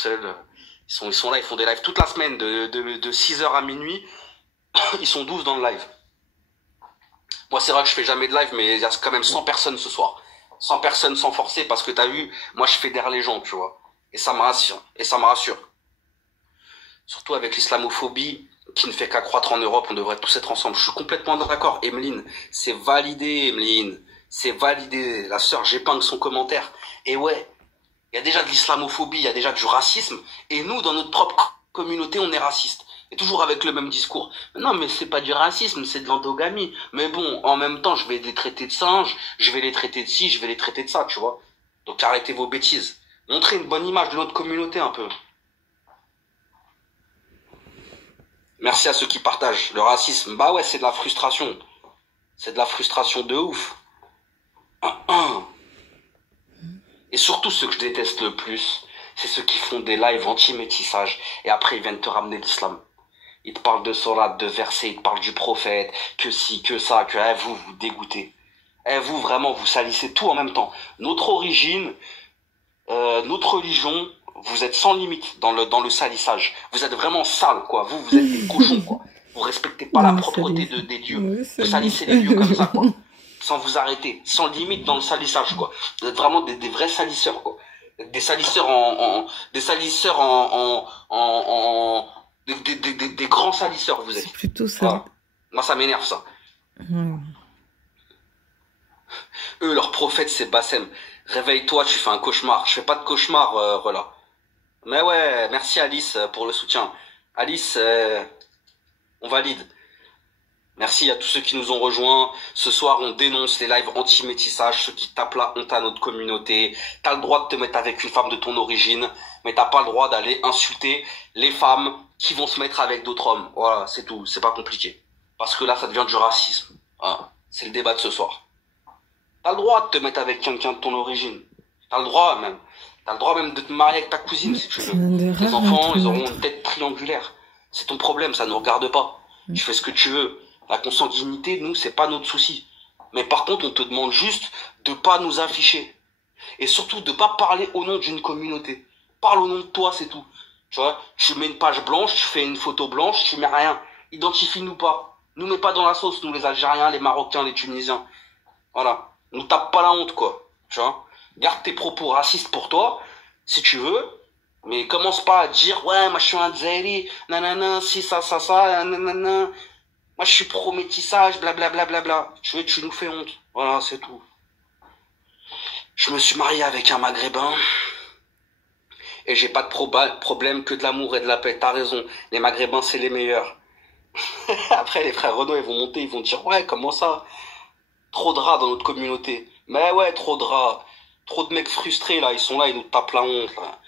Bruxelles. Ils sont là, ils font des lives toute la semaine, de 6h à minuit. Ils sont 12 dans le live. Moi, c'est vrai que je fais jamais de live, mais il y a quand même 100 personnes ce soir. 100 personnes sans forcer, parce que t'as vu, moi, je fédère les gens, tu vois. Et ça me rassure. Et ça me rassure. Surtout avec l'islamophobie qui ne fait qu'accroître en Europe, on devrait tous être ensemble. Je suis complètement d'accord. Emeline, c'est validé, Emeline. C'est validé. La sœur j'épingle son commentaire. Et ouais, il y a déjà de l'islamophobie, il y a déjà du racisme. Et nous, dans notre propre communauté, on est raciste. Et toujours avec le même discours. Non, mais c'est pas du racisme, c'est de l'endogamie. Mais bon, en même temps, je vais les traiter de singes, je vais les traiter de ci, je vais les traiter de ça, tu vois. Donc arrêtez vos bêtises. Montrez une bonne image de notre communauté un peu. Merci à ceux qui partagent. Le racisme, bah ouais, c'est de la frustration. C'est de la frustration de ouf. Et surtout, ce que je déteste le plus, c'est ceux qui font des lives anti-métissage et après ils viennent te ramener l'islam. Ils te parlent de sourate, de versets, ils te parlent du prophète, que si, que ça, que vous dégoûtez. Vous, vraiment, vous salissez tout en même temps. Notre origine, notre religion, vous êtes sans limite dans le salissage. Vous êtes vraiment sale, quoi. Vous êtes des cochons, quoi. Vous respectez pas la propreté des dieux. Vous salissez les dieux comme ça, quoi. Sans vous arrêter. Sans limite dans le salissage, quoi. Vous êtes vraiment des vrais salisseurs, quoi. Des salisseurs des grands salisseurs, vous êtes. C'est plutôt ça. Voilà. Moi, ça m'énerve, ça. Eux, leur prophète, c'est Bassem. Réveille-toi, tu fais un cauchemar. Je fais pas de cauchemar, voilà. Mais ouais, merci Alice pour le soutien. Alice, on valide. Merci à tous ceux qui nous ont rejoints. Ce soir, on dénonce les lives anti-métissage, ceux qui tapent la honte à notre communauté. T'as le droit de te mettre avec une femme de ton origine, mais t'as pas le droit d'aller insulter les femmes qui vont se mettre avec d'autres hommes. Voilà, c'est tout. C'est pas compliqué. Parce que là, ça devient du racisme. Voilà. C'est le débat de ce soir. T'as le droit de te mettre avec quelqu'un de ton origine. T'as le droit même. T'as le droit même de te marier avec ta cousine si tu veux. Tes enfants, ils auront une tête triangulaire. C'est ton problème, ça ne nous regarde pas. Tu fais ce que tu veux. La consanguinité, nous, c'est pas notre souci. Mais par contre, on te demande juste de pas nous afficher. Et surtout, de pas parler au nom d'une communauté. Parle au nom de toi, c'est tout. Tu vois, tu mets une page blanche, tu fais une photo blanche, tu mets rien. Identifie-nous pas. Nous mets pas dans la sauce, nous les Algériens, les Marocains, les Tunisiens. Voilà. Nous tape pas la honte, quoi. Tu vois. Garde tes propos racistes pour toi, si tu veux. Mais commence pas à dire, ouais, moi je suis un Dzaïri, nanana, si ça, nanana. Moi je suis pro-métissage, blablabla. Tu veux, tu nous fais honte. Voilà, c'est tout. Je me suis marié avec un Maghrébin. Et j'ai pas de problème que de l'amour et de la paix. T'as raison. Les Maghrébins, c'est les meilleurs. Après, les frères Renaud, ils vont monter, ils vont dire, ouais, comment ça? Trop de rats dans notre communauté. Mais ouais, trop de rats. Trop de mecs frustrés, là. Ils sont là, ils nous tapent la honte, là.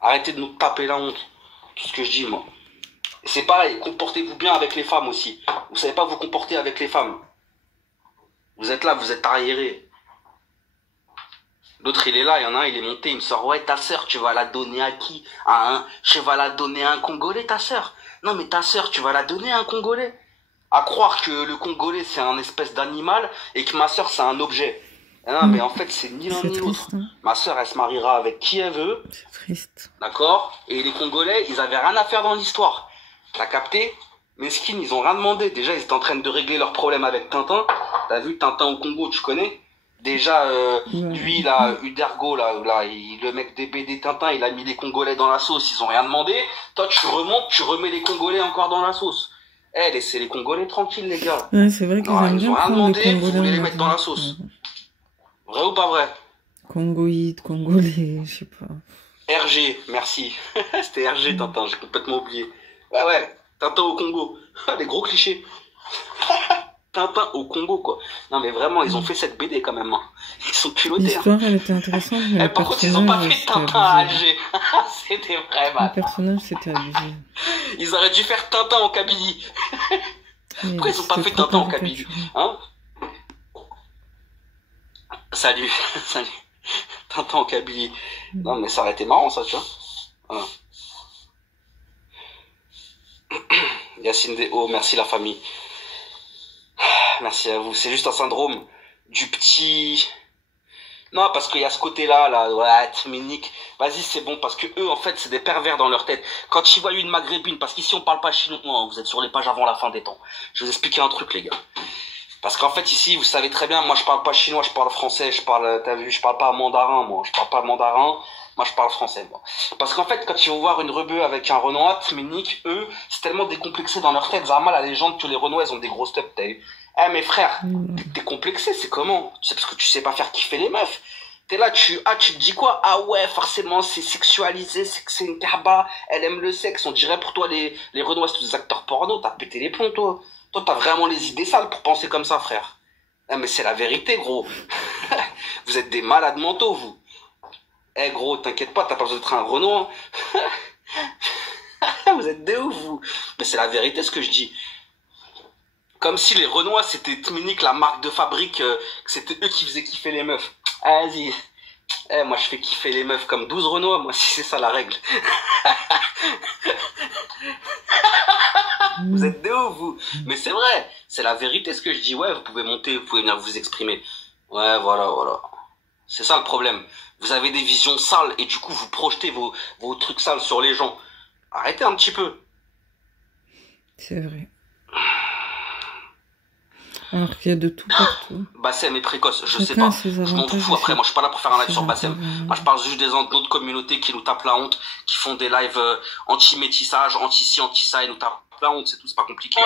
Arrêtez de nous taper la honte. Tout ce que je dis, moi. Et c'est pareil, comportez-vous bien avec les femmes aussi. Vous savez pas vous comporter avec les femmes. Vous êtes là, vous êtes arriérés. L'autre, il est là, il y en a un, il est monté, il me sort, ouais, ta sœur, tu vas la donner à qui? Je vais la donner à un Congolais, ta sœur. Non, mais ta sœur, tu vas la donner à un Congolais. À croire que le Congolais, c'est un espèce d'animal et que ma sœur, c'est un objet. Non, mais en fait, c'est ni l'un ni l'autre. Hein. Ma sœur, elle se mariera avec qui elle veut. C'est triste. D'accord? Et les Congolais, ils avaient rien à faire dans l'histoire. T'as capté? Mesquines, ils ont rien demandé. Déjà, ils étaient en train de régler leurs problèmes avec Tintin. T'as vu Tintin au Congo, tu connais? Déjà, lui, là, Udergo, là, le mec des BD Tintin, il a mis les Congolais dans la sauce. Ils ont rien demandé. Toi, tu remontes, tu remets les Congolais encore dans la sauce. Laissez les Congolais tranquilles, les gars. Ouais, c'est vrai qu'ils aiment bien ont rien prendre demandé, vous voulez les mettre dans la sauce. Vrai ou pas vrai? Congoïde, Congolais, je sais pas. RG, merci. C'était RG, Tintin, j'ai complètement oublié. Ouais, Tintin au Congo. Les gros clichés. Tintin au Congo, quoi. Non, mais vraiment, ils ont fait cette BD quand même. Hein. Ils sont culottés. L'histoire, elle était intéressante, mais par contre, ils ont pas fait Tintin à Alger. C'était vrai, mal. Le personnage, c'était abusé. Ils auraient dû faire Tintin en Kabylie. Pourquoi ils ont pas fait Tintin en Kabylie? Hein? Salut. Tintin en Kabylie. Non, mais ça aurait été marrant, ça, tu vois. Voilà. Yacine Déo, merci la famille. Merci à vous. C'est juste un syndrome du petit Non, parce qu'il y a ce côté-là, là, ouais, Tménique, vas-y, c'est bon, parce que eux, en fait, c'est des pervers dans leur tête. Quand ils voient une maghrébine, parce qu'ici, on parle pas chinois, hein, vous êtes sur les pages avant la fin des temps. Je vais vous expliquer un truc, les gars. Parce qu'en fait, ici, vous savez très bien, moi, je parle pas chinois, je parle français, t'as vu, je parle pas mandarin, moi. Je parle pas mandarin, moi, je parle français, moi. Parce qu'en fait, quand ils vont voir une rebeu avec un Renoir, Tménique, eux, c'est tellement décomplexé dans leur tête. Zama, la légende que les Renois, ils ont des grosses têtes, t'as vu. Eh, mes frères, t'es complexé, c'est comment? C'est parce que tu sais pas faire kiffer les meufs. T'es là, tu te dis quoi? Ah ouais, forcément, c'est sexualisé, c'est que c'est une carba, elle aime le sexe. On dirait pour toi, les Renois, c'est tous des acteurs porno, t'as pété les plombs, toi. Toi, t'as vraiment les idées sales pour penser comme ça, frère. Ah, mais c'est la vérité, gros. Vous êtes des malades mentaux, vous. Eh, gros, t'inquiète pas, t'as pas besoin d'être un Renoir. Vous êtes des ouf, vous. Mais c'est la vérité, ce que je dis. Comme si les Renois, c'était Tménique, la marque de fabrique, que c'était eux qui faisaient kiffer les meufs. Ah, vas-y. Eh, moi, je fais kiffer les meufs comme 12 Renois, moi, si c'est ça la règle. Vous êtes des ouf, vous. Mais c'est vrai. C'est la vérité, ce que je dis. Ouais, vous pouvez monter, vous pouvez venir vous exprimer. Ouais, voilà, voilà. C'est ça le problème. Vous avez des visions sales et du coup, vous projetez vos trucs sales sur les gens. Arrêtez un petit peu. C'est vrai. Alors qu'il y a de tout partout. Bassem est précoce, je sais Chacun a pas. ses Je m'en avantages fous. et Après, moi, je suis pas là pour faire un live ses sur Bassem. inconvénients. Moi, je parle juste des autres communautés qui nous tapent la honte, qui font des lives anti-métissage, anti-ci, anti-ça, et nous tapent la honte, c'est tout, c'est pas compliqué.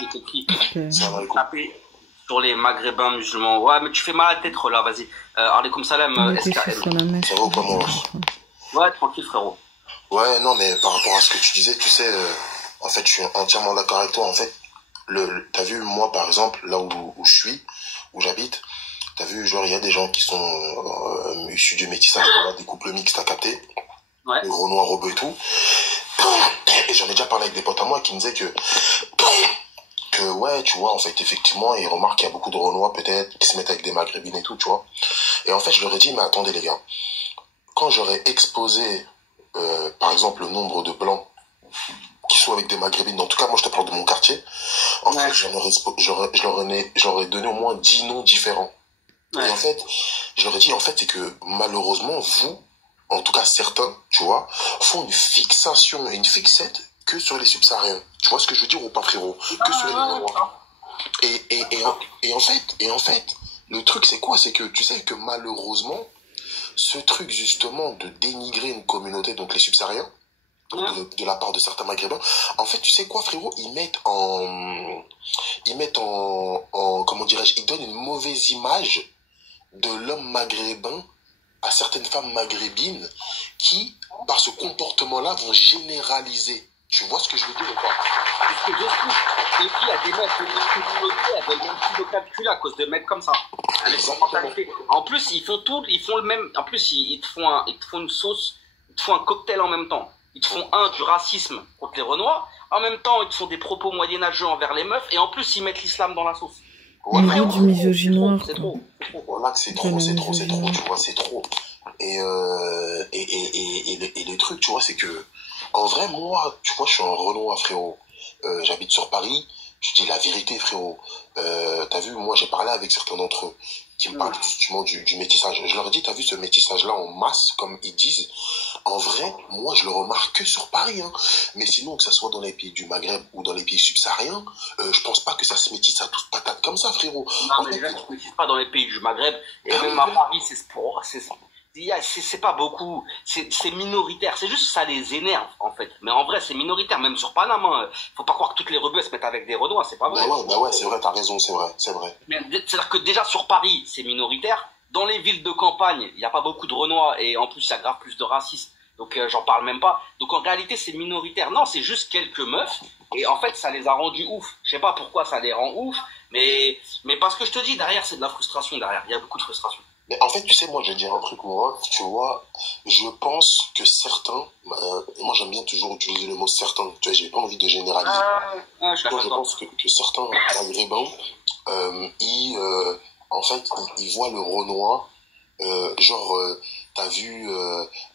J'ai compris. Ok. Taper sur les maghrébins musulmans. Ouais, mais tu fais mal à la tête, là, vas-y. Alaykoum salam, On était SKM. sur la mèche. Ça va ou pas, moi? Ouais, tranquille, frérot. Ouais, non, mais par rapport à ce que tu disais, tu sais, en fait, je suis entièrement d'accord avec toi. En fait, t'as vu, moi, par exemple, là où je suis, où j'habite, t'as vu, genre, il y a des gens qui sont issus du métissage, voilà, des couples mixtes, t'as capté, Ouais. les gros noirs, rebeux et tout. Et j'en ai déjà parlé avec des potes à moi qui me disaient que ouais, tu vois, en fait, effectivement, ils remarquent qu'il y a beaucoup de Renois, peut-être, qui se mettent avec des maghrébines et tout, tu vois. Et en fait, je leur ai dit, mais attendez, les gars, quand j'aurais exposé, par exemple, le nombre de blancs qui sont avec des maghrébines, en tout cas, moi, je te parle de mon quartier, en Ouais. fait, j'aurais donné au moins 10 noms différents. Ouais. Et en fait, je leur ai dit, en fait, c'est que, malheureusement, vous, en tout cas certains, tu vois, font une fixation et une fixette que sur les subsahariens. Tu vois ce que je veux dire ou pas, frérot? Que sur les Noirs. Et en fait, le truc, c'est quoi? C'est que tu sais que malheureusement, ce truc justement de dénigrer une communauté, donc les subsahariens, de la part de certains maghrébins, en fait, tu sais quoi, frérot? Comment dirais-je, ils donnent une mauvaise image de l'homme maghrébin à certaines femmes maghrébines qui, par ce comportement-là, vont généraliser. Tu vois ce que je veux dire ou pas? Parce que je trouve qu'il y a des mecs de notre communauté, elles veulent même plus le calculer à cause de mecs comme ça. En plus, ils font tout, ils font le même. En plus, ils te font une sauce, ils te font un cocktail en même temps. Ils te font du racisme contre les Renois. En même temps, ils te font des propos moyenâgeux envers les meufs. Et en plus, ils mettent l'islam dans la sauce. Au niveau du misogynoir. C'est trop. Voilà que c'est trop, tu vois, c'est trop. Et les trucs, tu vois, c'est que, en vrai, moi, tu vois, je suis un Renoir, frérot. J'habite sur Paris. Je dis la vérité, frérot. T'as vu, moi, j'ai parlé avec certains d'entre eux qui me parlent justement du métissage. Je leur ai dit, t'as vu ce métissage-là en masse, comme ils disent. En vrai, moi, je le remarque que sur Paris, hein. Mais sinon, que ça soit dans les pays du Maghreb ou dans les pays subsahariens, je pense pas que ça se métisse à toute patate comme ça, frérot. Non, mais déjà, tu ne métisses pas dans les pays du Maghreb. Et même à Paris, c'est pas beaucoup, c'est minoritaire, c'est juste que ça les énerve en fait. Mais en vrai, c'est minoritaire, même sur Panama. Hein. Faut pas croire que toutes les rebeux se mettent avec des Renois, c'est pas vrai. Bah ouais, c'est vrai, t'as raison, c'est vrai. C'est-à-dire que déjà sur Paris, c'est minoritaire. Dans les villes de campagne, il n'y a pas beaucoup de Renois et en plus, ça aggrave plus de racisme. Donc j'en parle même pas. Donc en réalité, c'est minoritaire. Non, c'est juste quelques meufs et en fait, ça les a rendus ouf. Je sais pas pourquoi ça les rend ouf, mais parce que je te dis, derrière, c'est de la frustration derrière. Il y a beaucoup de frustration. Mais en fait, tu sais, moi, je vais dire un truc, moi, tu vois, je pense que certains, et moi j'aime bien toujours utiliser le mot certains, tu vois, j'ai pas envie de généraliser. Je pense que certains maghrébins, en fait, ils voient le Renoir, t'as vu,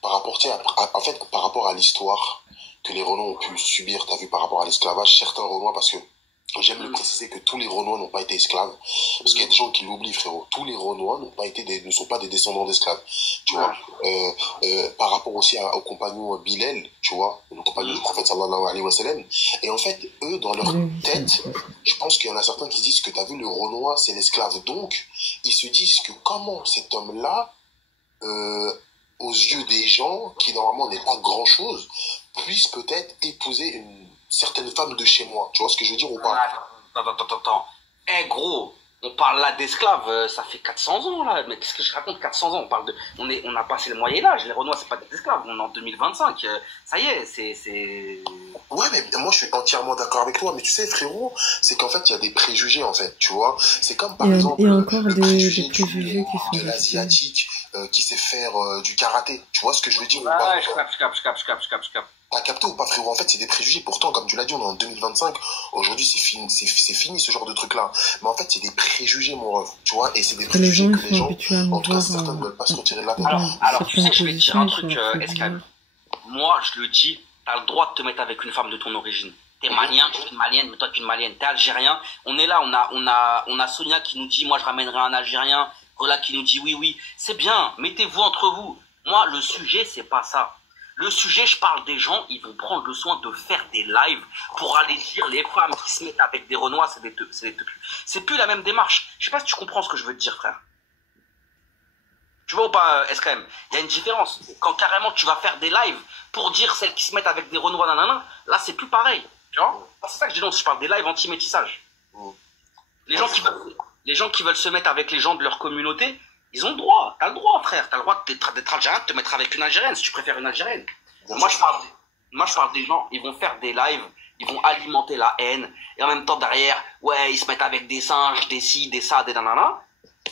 par rapport, tu sais, en fait, par rapport à l'histoire que les Renois ont pu subir, t'as vu, par rapport à l'esclavage, certains Renois, parce que J'aime le préciser que tous les Renois n'ont pas été esclaves, parce qu'il y a des gens qui l'oublient, frérot. Tous les Renois ne sont pas des descendants d'esclaves, tu vois. Par rapport aussi au compagnon Bilal, tu vois, le compagnon du prophète sallallahu alayhi wa sallam. Et en fait, eux, dans leur tête, je pense qu'il y en a certains qui disent que t'as vu, le Renois, c'est l'esclave. Donc, ils se disent que comment cet homme-là, aux yeux des gens, qui normalement n'est pas grand-chose, puisse peut-être épouser une certaines femmes de chez moi. Tu vois ce que je veux dire ou pas? Attends. Eh gros, on parle là d'esclaves, ça fait 400 ans là. Mais qu'est-ce que je raconte 400 ans? On a passé le Moyen-Âge. Les Renois, c'est pas des esclaves. On est en 2025. Ça y est, c'est. Ouais, mais moi je suis entièrement d'accord avec toi. Mais tu sais, frérot, c'est qu'en fait, il y a des préjugés en fait. Tu vois, c'est comme par exemple et encore le des préjugé préjugés qui sont de l'asiatique qui sait faire du karaté. Tu vois ce que je veux dire ou Ah pas? ouais, je capte. T'as capté ou pas, frérot? En fait, c'est des préjugés. Pourtant, comme tu l'as dit, on est en 2025. Aujourd'hui, c'est fini ce genre de truc-là. Mais en fait, c'est des préjugés, mon ref. Tu vois, et c'est des préjugés que les gens, en tout cas, certains ne veulent pas se retirer de la tête. Alors, tu sais, je vais te dire un truc, SKM. Moi, je le dis, t'as le droit de te mettre avec une femme de ton origine. T'es malien, tu es une malienne, mais toi, tu es une malienne. T'es algérien. On est là, on a Sonia qui nous dit, moi, je ramènerai un algérien. Rola qui nous dit, oui. C'est bien. Mettez-vous entre vous. Moi, le sujet, c'est pas ça. Le sujet, je parle des gens, ils vont prendre le soin de faire des lives pour aller dire les femmes qui se mettent avec des Renois, c'est des teubus. C'est plus la même démarche. Je sais pas si tu comprends ce que je veux te dire, frère. Tu vois ou pas, SKM? Il y a une différence. Quand carrément tu vas faire des lives pour dire celles qui se mettent avec des Renois, nanana, là c'est plus pareil. Tu vois? C'est ça que je dis, je parle des lives anti-métissage. Les gens qui veulent se mettre avec les gens de leur communauté, ils ont le droit. T'as le droit, frère. T'as le droit d'être algérien, de te mettre avec une algérienne si tu préfères une algérienne. Moi, je parle des gens, ils vont faire des lives, ils vont alimenter la haine. Et en même temps, derrière, ouais, ils se mettent avec des singes, des ci, des ça, des nanana.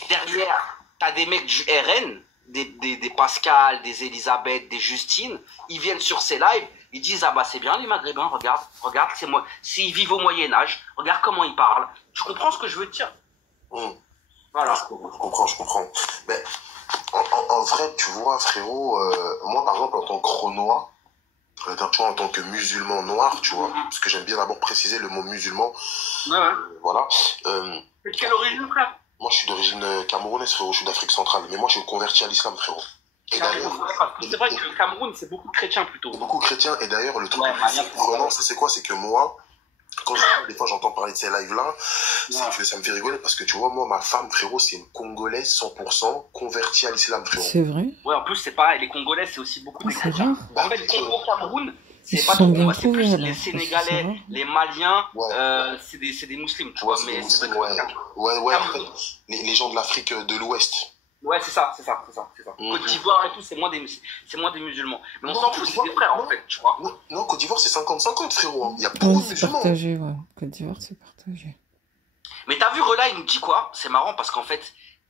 Derrière, t'as des mecs du RN, des Pascal, des Elisabeth, des Justine. Ils viennent sur ces lives, ils disent, ah bah c'est bien les Maghrébins, regarde, c'est moi. S'ils vivent au Moyen-Âge, regarde comment ils parlent. Tu comprends ce que je veux te dire? Voilà. Je comprends. Mais en vrai, tu vois, frérot, moi par exemple, en tant que Renois, tu vois, en tant que musulman noir, tu vois, parce que j'aime bien d'abord préciser le mot musulman. Ouais. Voilà. De quelle origine, frère? Moi, je suis d'origine camerounaise, frérot, je suis d'Afrique centrale, mais moi, je suis converti à l'islam, frérot. Et d'ailleurs, c'est vrai que le Cameroun, c'est beaucoup de chrétiens plutôt. Beaucoup de chrétiens, et d'ailleurs, le truc surprenant, c'est quoi? C'est que moi, quand des fois j'entends parler de ces lives-là, c'est que ça me fait rigoler parce que tu vois, moi, ma femme, frérot, c'est une Congolaise 100% convertie à l'islam, frérot. C'est vrai? Ouais, en plus, c'est pareil, les Congolais, c'est aussi beaucoup de chrétiens. En fait, le Congo-Cameroun, c'est pas trop, c'est plus les Sénégalais, les Maliens, c'est des musulmans, tu vois. Mais ouais, en fait, les gens de l'Afrique de l'Ouest. Ouais, c'est ça. Côte d'Ivoire et tout, c'est moins des musulmans. Mais on s'en fout, c'est des frères, en fait, tu vois. Non, Côte d'Ivoire, c'est 50-50, frérot. Il y a beaucoup de musulmans. C'est partagé, ouais. Côte d'Ivoire, c'est partagé. Mais t'as vu, Rela, il nous dit quoi? C'est marrant parce qu'en fait,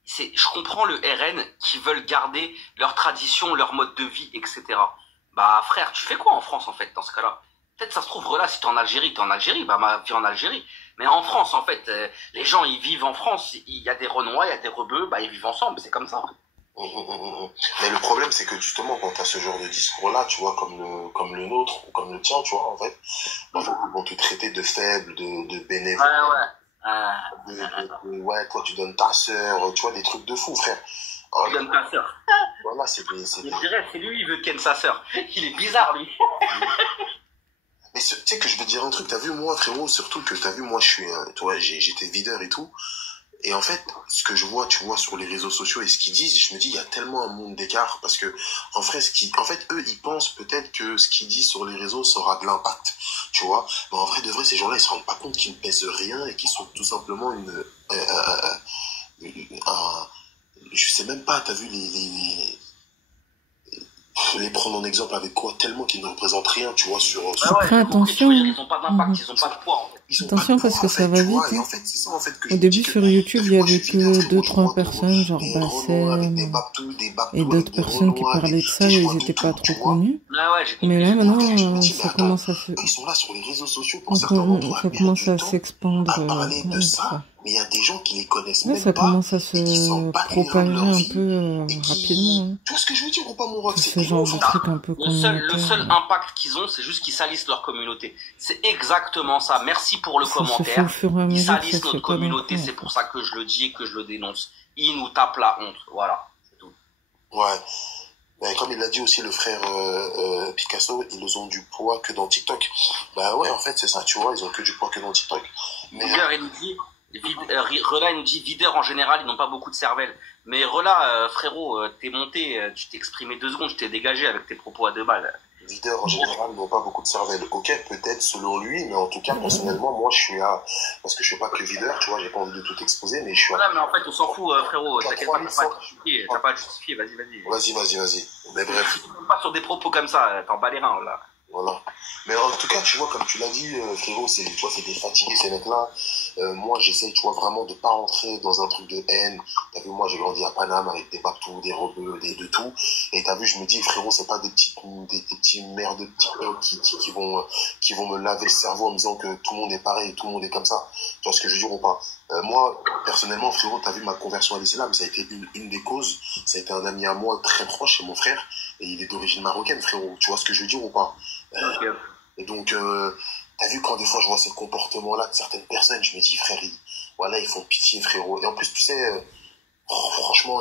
je comprends le RN qui veulent garder leur tradition, leur mode de vie, etc. Bah, frère, tu fais quoi en France, en fait, dans ce cas-là? Peut-être ça se trouve, Rela, si t'es en Algérie, bah, ma vie en Algérie. Mais en France, en fait, les gens, ils vivent en France. Il y a des Renois, il y a des Rebeux, bah, ils vivent ensemble. C'est comme ça. Mais le problème, c'est que justement, quand tu as ce genre de discours-là, tu vois, comme le nôtre ou comme le tien, tu vois, en fait, ils vont te traiter de faible, de bénévole. Ouais, toi, tu donnes ta sœur, tu vois, des trucs de fou, frère. Tu donnes ta sœur. Voilà, c'est lui, il veut ken sa sœur. Il est bizarre, lui. Mais tu sais que je veux te dire un truc, t'as vu moi frérot, surtout que t'as vu moi je suis, toi j'étais videur et tout, et en fait ce que je vois, tu vois sur les réseaux sociaux et ce qu'ils disent, je me dis il y a tellement un monde d'écart parce que en fait eux ils pensent peut-être que ce qu'ils disent sur les réseaux ça aura de l'impact, tu vois, mais en vrai de vrai ces gens-là ils se rendent pas compte qu'ils ne pèsent rien et qu'ils sont tout simplement je sais même pas, t'as vu les prendre en exemple avec quoi tellement qu'ils ne représentent rien, tu vois, sur après attention, ils n'ont pas d'impact, ils n'ont pas de poids en fait. Attention parce que ça va vite, et en fait, c'est ça, en fait, que au début sur YouTube il y avait que 2-3 personnes genre Bassem et d'autres personnes qui parlaient de ça et ils étaient pas trop connus, mais là maintenant ça commence à se... ils sont là sur les réseaux sociaux ça commence à s'expandre comme ça. mais il y a des gens qui les connaissent là, même ça pas commence à et qui sont se pas propager leur un vie peu et rapidement. Hein. Tu vois ce que je veux dire ou pas, mon ref? Tout C'est ce genre ouf. de trucs un peu communautaires. Le seul impact qu'ils ont, c'est juste qu'ils salissent leur communauté. C'est exactement ça. Merci pour le commentaire. Ils salissent notre communauté, c'est pour ça que je le dis et que je le dénonce. Ils nous tapent la honte. Voilà, c'est tout. Ouais. Ben, comme il l'a dit aussi le frère Picasso, ils ont du poids que dans TikTok. Bah ouais, en fait, c'est ça, tu vois, ils ont que du poids que dans TikTok. Mais... il nous dit, Rela, il nous dit, videurs en général, ils n'ont pas beaucoup de cervelle. Mais Rela, frérot, t'es monté, tu t'es exprimé 2 secondes, je t'ai dégagé avec tes propos à 2 balles. Videurs en général n'ont pas beaucoup de cervelle. Ok, peut-être selon lui, mais en tout cas, personnellement, moi, je suis là, parce que je suis pas que videur, tu vois, j'ai pas envie de tout exposer, mais je suis Voilà, mais en fait, on s'en fout, frérot, t'inquiète pas, t'as pas à justifier, vas-y. Mais bref. Si tu ne pas sur des propos comme ça, t'en bats les reins, là. Voilà. Mais en tout cas, tu vois, comme tu l'as dit, frérot, c'est des fatigués, ces mecs-là. Moi, j'essaye, tu vois, vraiment de pas rentrer dans un truc de haine. T'as vu, moi, j'ai grandi à Paname avec des Baptous, des rebeux, de tout. Et t'as vu, je me dis, frérot, c'est pas des petits merdes de TikTok qui vont me laver le cerveau en me disant que tout le monde est pareil, tout le monde est comme ça. Tu vois ce que je veux dire ou pas? Moi, personnellement, frérot, t'as vu ma conversion à l'islam, ça a été une des causes. Ça a été un ami à moi très proche, c'est mon frère. Et il est d'origine marocaine, frérot. Tu vois ce que je veux dire ou pas? Et donc, t'as vu, quand des fois je vois ces comportements-là de certaines personnes, je me dis, frère, voilà, ils font pitié, frérot. Et en plus, tu sais, franchement,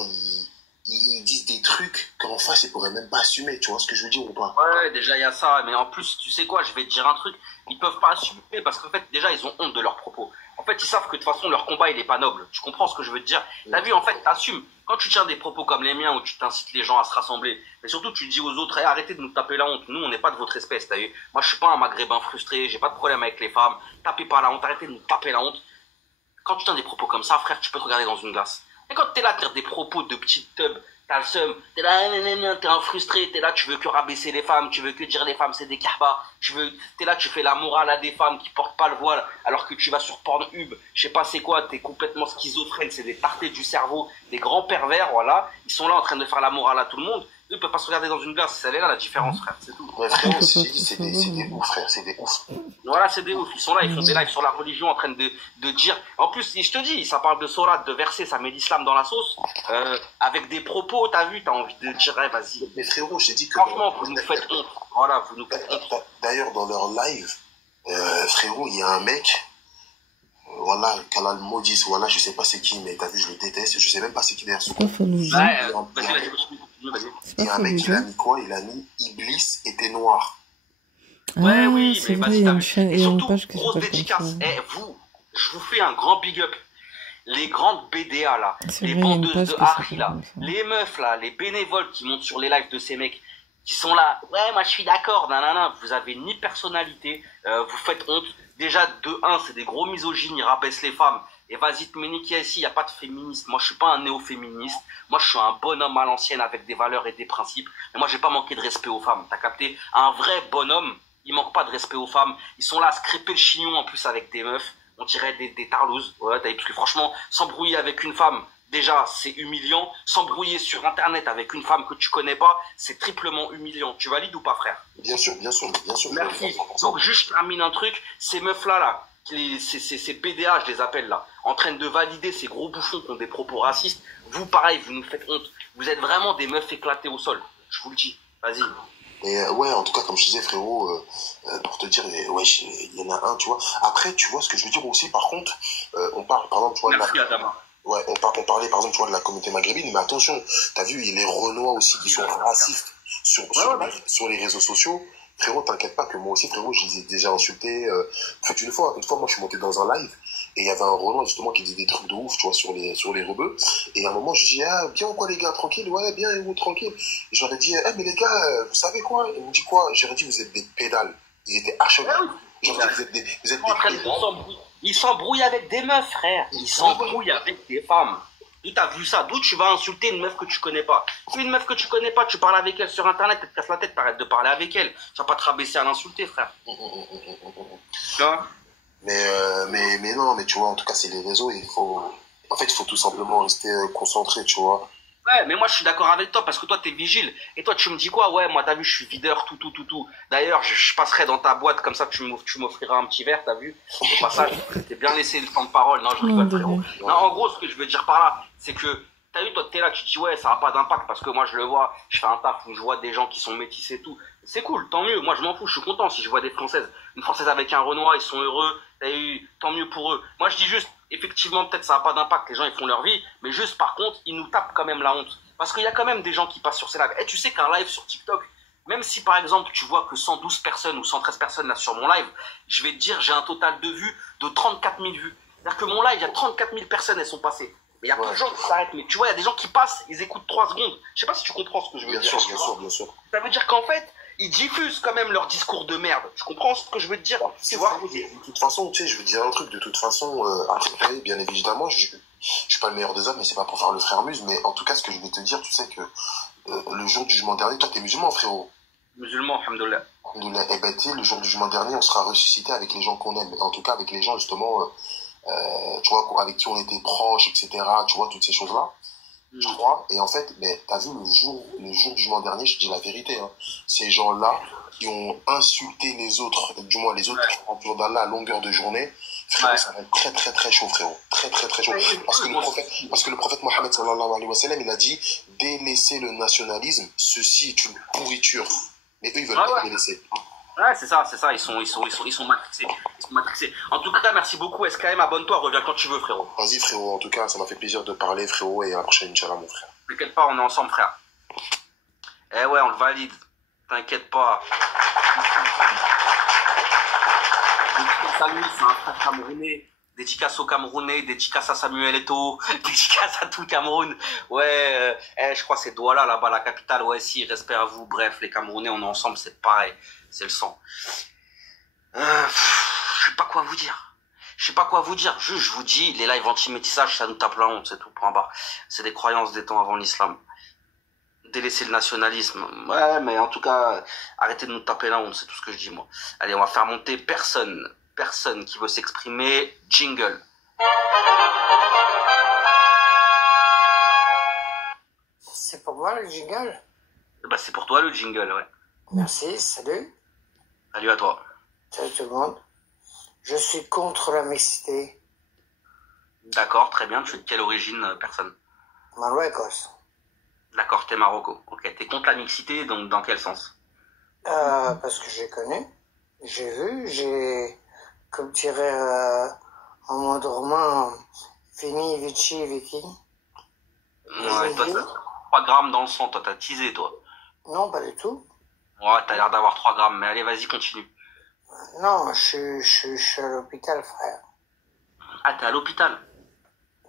ils disent des trucs qu'en face, ils pourraient même pas assumer. Tu vois ce que je veux dire ou pas? Ouais, déjà, il y a ça. Mais en plus, tu sais quoi, je vais te dire un truc. Ils peuvent pas assumer parce qu'en fait, déjà, ils ont honte de leurs propos. En fait, ils savent que de toute façon, leur combat, il est pas noble. Tu comprends ce que je veux te dire? T'as vu, en fait, t'assumes. Quand tu tiens des propos comme les miens où tu t'incites les gens à se rassembler, mais surtout, tu dis aux autres, hey, arrêtez de nous taper la honte. Nous, on n'est pas de votre espèce, t'as vu? Moi, je suis pas un maghrébin frustré, j'ai pas de problème avec les femmes. Tapez pas la honte, arrêtez de nous taper la honte. Quand tu tiens des propos comme ça, frère, tu peux te regarder dans une glace. Et quand t'es là, t'as des propos de petite teub, t'as le seum, t'es là, t'es un frustré, t'es là, tu veux que rabaisser les femmes, tu veux que dire les femmes c'est des carbas, t'es là, tu fais la morale à des femmes qui portent pas le voile, alors que tu vas sur Pornhub, je sais pas c'est quoi, t'es complètement schizophrène, c'est des tartés du cerveau, des grands pervers, voilà, ils sont là en train de faire la morale à tout le monde. Eux peuvent pas se regarder dans une glace, c'est là la différence, frère, c'est tout. Ouais, frérot, c'est des ouf, frère, c'est des ouf. Voilà, c'est des ouf. Ils sont là, ils font des lives sur la religion en train de dire. En plus, je te dis, ça parle de sourate, de versets, ça met l'islam dans la sauce. Avec des propos, t'as vu, t'as envie de dire, hey, vas-y. Mais frérot, j'ai dit que. Franchement, vous nous faites honte. Voilà, vous nous faites honte. D'ailleurs, dans leur live, frérot, il y a un mec. Voilà, qu'Allah le maudisse, voilà, je sais pas c'est qui, mais t'as vu, je le déteste, je sais même pas c'est qui derrière ce coup. Il y a un mec qui a mis quoi? Il a mis Iblis était noir. Ouais, oui, c'est vrai, il y a une chaîne, et surtout, page qui grosse dédicace. Je vous fais un grand big up. Les grandes BDA là, les bandeuses de Harry là, les meufs là, les bénévoles qui montent sur les lives de ces mecs, qui sont là, ouais, moi je suis d'accord, nanana, vous avez ni personnalité, vous faites honte. Déjà, de 1, c'est des gros misogynes, ils rabaissent les femmes. Et vas-y te méniquer ici, il n'y a pas de féministe. Moi, je suis pas un néo-féministe. Moi, je suis un bonhomme à l'ancienne avec des valeurs et des principes. Mais moi, j'ai pas manqué de respect aux femmes. T'as capté? Un vrai bonhomme, il manque pas de respect aux femmes. Ils sont là à se crêper le chignon en plus avec des meufs. On dirait des tarlouses. Ouais, parce que franchement, s'embrouiller avec une femme, déjà, c'est humiliant. S'embrouiller sur Internet avec une femme que tu connais pas, c'est triplement humiliant. Tu valides ou pas, frère? Bien sûr, bien sûr, bien sûr. Merci. Donc, juste termine un truc. Ces meufs-là, ces PDA, je les appelle là, en train de valider ces gros bouffons qui ont des propos racistes. Vous, pareil, vous nous faites honte. Vous êtes vraiment des meufs éclatées au sol. Je vous le dis. Vas-y. Et ouais, en tout cas, comme je disais, frérot, pour te dire, ouais, il y en a un, tu vois. Après, tu vois, ce que je veux dire aussi, par contre, on parle, par exemple, tu vois, merci, Adama. Ouais, on parlait, par exemple, tu vois, de la communauté maghrébine, mais attention, t'as vu, il y a les Renois aussi qui sont racistes sur les réseaux sociaux. Frérot, t'inquiète pas que moi aussi, frérot, je les ai déjà insultés. En fait, une fois, moi, je suis monté dans un live, et il y avait un Renoir, justement, qui disait des trucs de ouf, tu vois, sur les rebeux. Et à un moment, je dis, ah, bien ou quoi, les gars, tranquille? Ouais, bien, et vous, tranquille? Et je leur ai dit, eh, mais les gars, vous savez quoi? Ils m'ont dit quoi? J'aurais dit, vous êtes des pédales. Ils étaient acharnés. Genre, vous êtes des pédales. Ils s'embrouillent avec des meufs, frère. Ils s'embrouillent avec des femmes. D'où t'as vu ça? D'où tu vas insulter une meuf que tu connais pas? Une meuf que tu connais pas, tu parles avec elle sur Internet, elle te casse la tête, t'arrêtes de parler avec elle. Tu vas pas te rabaisser à l'insulter, frère. Tu vois? Mais non, mais tu vois, en tout cas, c'est les réseaux, et il faut tout simplement rester concentré, tu vois. Ouais, mais moi je suis d'accord avec toi parce que toi t'es vigile. Et toi tu me dis quoi? Ouais, moi t'as vu, je suis videur, tout. D'ailleurs, je passerai dans ta boîte comme ça, tu m'offriras un petit verre, t'as vu? Au passage, t'es bien laissé le temps de parole. Non, je rigole, frérot. Non, en gros, ce que je veux dire par là, c'est que t'as vu, toi t'es là, tu te dis ouais, ça n'a pas d'impact parce que moi je le vois, je fais un taf où je vois des gens qui sont métissés et tout. C'est cool, tant mieux. Moi je m'en fous, je suis content si je vois des Françaises. Une Française avec un Renoir, ils sont heureux. T'as eu, tant mieux pour eux. Moi je dis juste, effectivement, peut-être ça n'a pas d'impact, les gens ils font leur vie, mais juste par contre, ils nous tapent quand même la honte. Parce qu'il y a quand même des gens qui passent sur ces lives. Et tu sais qu'un live sur TikTok, même si par exemple tu vois que 112 personnes ou 113 personnes là sur mon live, je vais te dire, j'ai un total de vues de 34 000 vues. C'est-à-dire que mon live, il y a 34 000 personnes, elles sont passées. Mais il y a pas de gens qui s'arrêtent. Mais tu vois, il y a des gens qui passent, ils écoutent 3 secondes. Je sais pas si tu comprends ce que je veux dire. Bien sûr. Ça veut dire qu'en fait, ils diffusent quand même leur discours de merde. Tu comprends ce que je veux te dire? Tu vois? De toute façon, tu sais, je veux dire un truc. De toute façon, après, bien évidemment, je suis pas le meilleur des hommes, mais c'est pas pour faire le frère Muse. Mais en tout cas, ce que je vais te dire, tu sais que le jour du jugement dernier, toi, t'es musulman, frérot. Musulman, alhamdoulilah. Alhamdoulilah. Eh ben, tu sais, le jour du jugement dernier, on sera ressuscité avec les gens qu'on aime. En tout cas, avec les gens, justement, tu vois, avec qui on était proches, etc. Tu vois, toutes ces choses-là. Je crois. Et en fait, ben, t'as vu, le jour du jugement dernier, je te dis la vérité, hein, ces gens-là qui ont insulté les autres, du moins les autres qui sont autour d'Allah à longueur de journée, frérot, ça va être très chaud, frérot. Très chaud. Parce que le prophète Mohammed, sallallahu alayhi wa sallam, il a dit, délaissez le nationalisme, ceci est une pourriture. Mais eux, ils veulent pas délaisser. Ouais, c'est ça, ils sont matrixés. Ils sont matrixés. En tout cas, merci beaucoup. SKM, abonne-toi, reviens quand tu veux, frérot. Vas-y, frérot, en tout cas, ça m'a fait plaisir de parler, frérot, et à la prochaine, Inch'Allah, mon frère. T'inquiète pas, on est ensemble, frère. Eh ouais, on le valide. T'inquiète pas. Dédicace à lui, c'est un frère camerounais. Dédicace aux Camerounais, dédicace à Samuel Eto'o, dédicace à tout le Cameroun. Ouais, je crois que c'est Douala, là-bas, la capitale. Ouais, si, respect à vous. Bref, les Camerounais, on est ensemble, c'est pareil. C'est le sang. Je sais pas quoi vous dire. Juste, je vous dis, les lives anti-métissage, ça nous tape la honte, c'est tout, point barre. C'est des croyances des temps avant l'islam. Délaisser le nationalisme. Ouais, mais en tout cas, arrêtez de nous taper la honte, c'est tout ce que je dis, moi. Allez, on va faire monter personne qui veut s'exprimer. Jingle. C'est pour moi le jingle? Bah, c'est pour toi le jingle, ouais. Merci, salut. Salut à toi. Salut tout le monde. Je suis contre la mixité. D'accord, très bien. Tu es de quelle origine, personne? Marruecos. D'accord, t'es Marocco. Ok, t'es contre la mixité, donc dans quel sens? Parce que j'ai connu, j'ai vu, comme dirait en mode romain, Vini, Vici, Vicky. Ouais, toi, t'as 3 grammes dans le sang, toi, t'as teasé, toi. Non, pas du tout. Ouais, t'as l'air d'avoir 3 grammes, mais allez, vas-y, continue. Non, je suis à l'hôpital, frère. Ah, t'es à l'hôpital?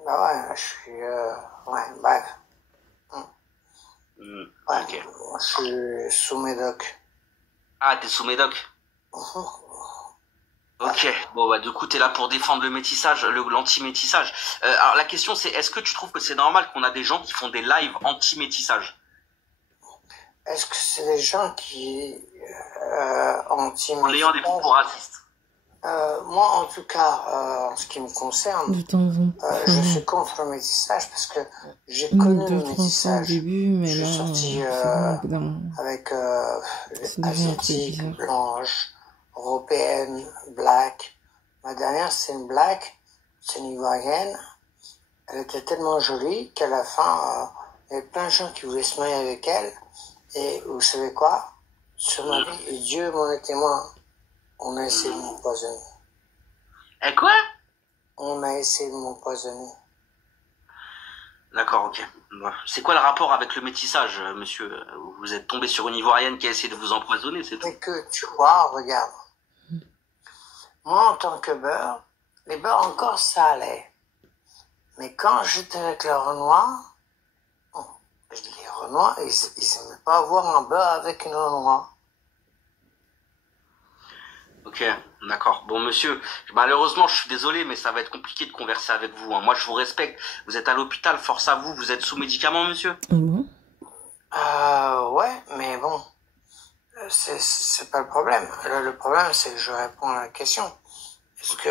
Bah ouais, je suis... ouais, bref. Ouais, ok. Je suis sous médoc. Ah, t'es sous médoc? Ok, bon bah du coup t'es là pour défendre le métissage, l'anti-métissage. Alors la question c'est, est-ce que tu trouves que c'est normal qu'on a des gens qui font des lives anti-métissage? Est-ce que c'est des gens qui anti-métissage en ayant des propos racistes? Moi en tout cas, en ce qui me concerne, de temps en temps. je suis contre le métissage parce que j'ai connu le métissage. Au début, mais je suis là, sorti avec asiatiques, blanches, européenne, black. Ma dernière, c'est une black, c'est une ivoirienne. Elle était tellement jolie qu'à la fin, il y avait plein de gens qui voulaient se marier avec elle. Et vous savez quoi? Sur ma vie, et Dieu m'en est témoin, on a essayé de m'empoisonner. Et quoi? On a essayé de m'empoisonner. D'accord, ok. C'est quoi le rapport avec le métissage, monsieur? Vous êtes tombé sur une ivoirienne qui a essayé de vous empoisonner, c'est tout? C'est que, tu vois, regarde. Moi, en tant que beurre, les beurres encore, ça allait. Mais quand j'étais avec les Renois, les Renois, ils aimaient pas avoir un beurre avec une Renois. Ok, d'accord. Bon, monsieur, malheureusement, je suis désolé, mais ça va être compliqué de converser avec vous. Hein. Moi, je vous respecte. Vous êtes à l'hôpital, force à vous. Vous êtes sous médicaments, monsieur? Ouais, mais bon, c'est pas le problème. Le problème, c'est que je réponds à la question. Votre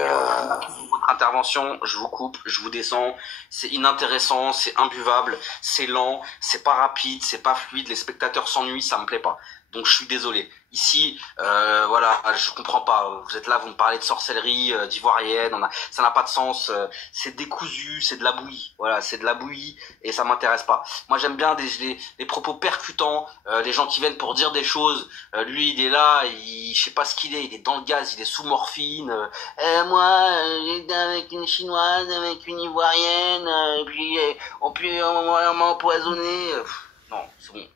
intervention, je vous coupe, je vous descends, c'est inintéressant, c'est imbuvable, c'est lent, c'est pas rapide, c'est pas fluide, les spectateurs s'ennuient, ça me plaît pas. Donc je suis désolé. Ici, voilà, je comprends pas. Vous êtes là, vous me parlez de sorcellerie, d'ivoirienne, ça n'a pas de sens. C'est décousu, c'est de la bouillie. Voilà, c'est de la bouillie et ça m'intéresse pas. Moi, j'aime bien les propos percutants, les gens qui viennent pour dire des choses. Lui, il est là, je sais pas ce qu'il est. Il est dans le gaz, il est sous morphine. Moi, j'étais avec une chinoise, avec une ivoirienne, puis on m'a empoisonné. Non, c'est bon.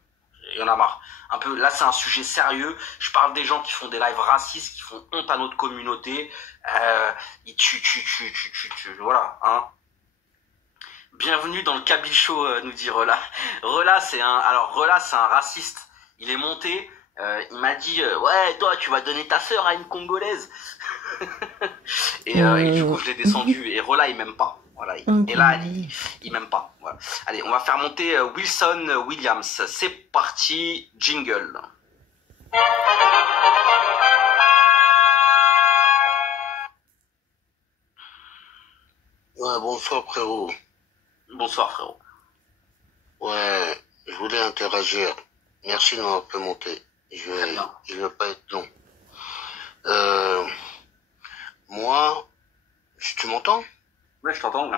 Il y en a marre. Un peu, là, c'est un sujet sérieux. Je parle des gens qui font des lives racistes, qui font honte à notre communauté. Voilà, hein. Bienvenue dans le Kabyle Show, nous dit Rela. Rela, c'est un raciste. Il est monté, il m'a dit, ouais, toi, tu vas donner ta sœur à une Congolaise. et du coup, je l'ai descendu. Et Rela, il m'aime pas. Voilà. Et là, il m'aime pas. Voilà. Allez, on va faire monter Wilson Williams. C'est parti, jingle. Ouais, bonsoir frérot. Bonsoir frérot. Ouais, je voulais interagir. Merci de m'avoir fait monter. Je vais pas être long. Moi, tu m'entends? Ouais, je t'entends, ouais.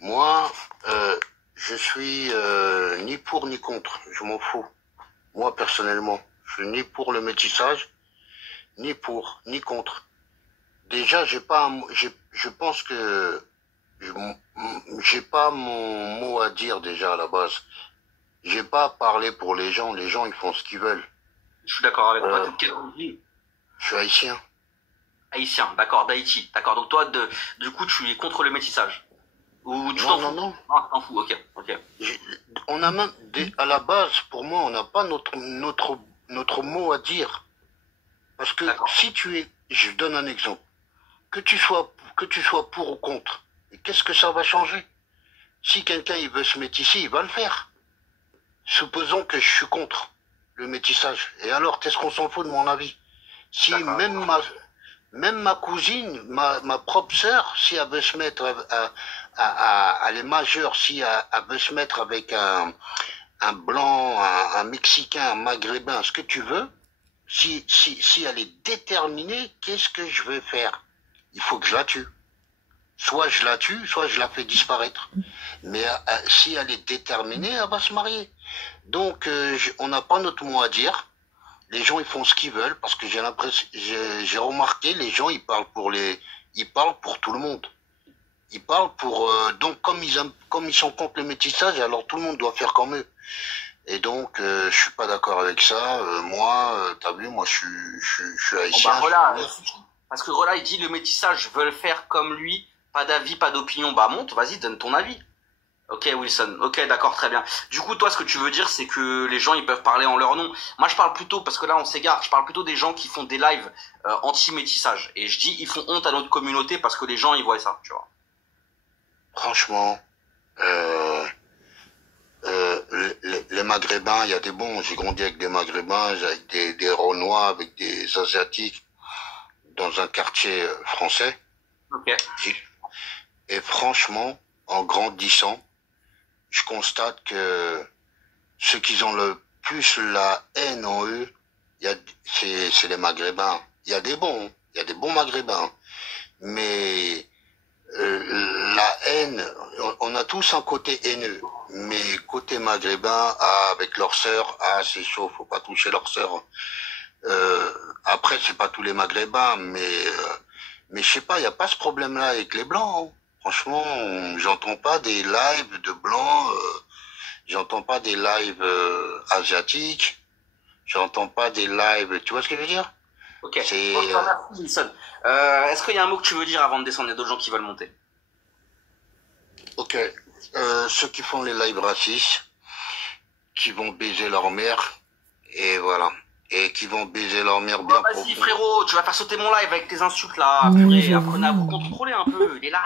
Moi, je suis ni pour ni contre. Je m'en fous. Moi, personnellement, je suis ni pour le métissage, ni pour, ni contre. Déjà, je pense que j'ai pas mon mot à dire déjà à la base. J'ai pas à parler pour les gens. Les gens, ils font ce qu'ils veulent. Je suis d'accord avec toi. T'es de quelle origine? Je suis haïtien. Haïtien, d'accord, d'Haïti. D'accord, donc toi, du coup, tu es contre le métissage? Ou tu t'en fous? Non. Ah, tu t'en fous, ok. On a même, à la base, pour moi, on n'a pas notre mot à dire. Parce que si je donne un exemple, que tu sois pour ou contre, qu'est-ce que ça va changer? Si quelqu'un il veut se métisser, il va le faire. Supposons que je suis contre le métissage. Et alors, qu'est-ce qu'on s'en fout de mon avis? Si même ma cousine, ma propre sœur, si elle veut se mettre elle est majeure, si elle veut se mettre avec un blanc, un mexicain, un maghrébin, ce que tu veux, si elle est déterminée, qu'est-ce que je vais faire? Il faut que je la tue. Soit je la tue, soit je la fais disparaître. Mais si elle est déterminée, elle va se marier. Donc, on n'a pas notre mot à dire. Les gens, ils font ce qu'ils veulent, parce que j'ai remarqué, les gens, ils parlent pour tout le monde. Ils parlent pour, donc, comme ils sont contre le métissage, alors tout le monde doit faire comme eux. Et donc, je suis pas d'accord avec ça. Moi, t'as vu, moi, je suis haïtien. Bon, bah, parce que Rela, il dit le métissage veulent faire comme lui, pas d'avis, pas d'opinion. Bah, monte, vas-y, donne ton avis. Ok, Wilson. Ok, d'accord, très bien. Du coup, toi, ce que tu veux dire, c'est que les gens, ils peuvent parler en leur nom. Moi, je parle plutôt, parce que là, on s'égare, je parle plutôt des gens qui font des lives anti-métissage. Et je dis, ils font honte à notre communauté parce que les gens, ils voient ça, tu vois. Franchement, les Maghrébins, il y a des bons. J'ai grandi avec des Maghrébins, avec des Renois, avec des Asiatiques, dans un quartier français. Ok. Et franchement, en grandissant, je constate que ceux qui ont le plus la haine en eux, c'est les Maghrébins. Il y a des bons Maghrébins. Mais la haine, on a tous un côté haineux. Mais côté Maghrébin, avec leurs sœurs, c'est chaud, faut pas toucher leurs sœurs. Après, c'est pas tous les Maghrébins, mais je sais pas, il y a pas ce problème-là avec les Blancs. Hein. Franchement, j'entends pas des lives de Blancs, j'entends pas des lives asiatiques, j'entends pas des lives, tu vois ce que je veux dire? Ok. Merci, Wilson. Est-ce qu'il y a un mot que tu veux dire avant de descendre? Il y a d'autres gens qui veulent monter. Ok. Ceux qui font les lives racistes, qui vont baiser leur mère, et voilà. Et qui vont baiser leur mère bien profond. Vas-y frérot, tu vas faire sauter mon live avec tes insultes là. Purée, apprenez à vous contrôler un peu. Il est là,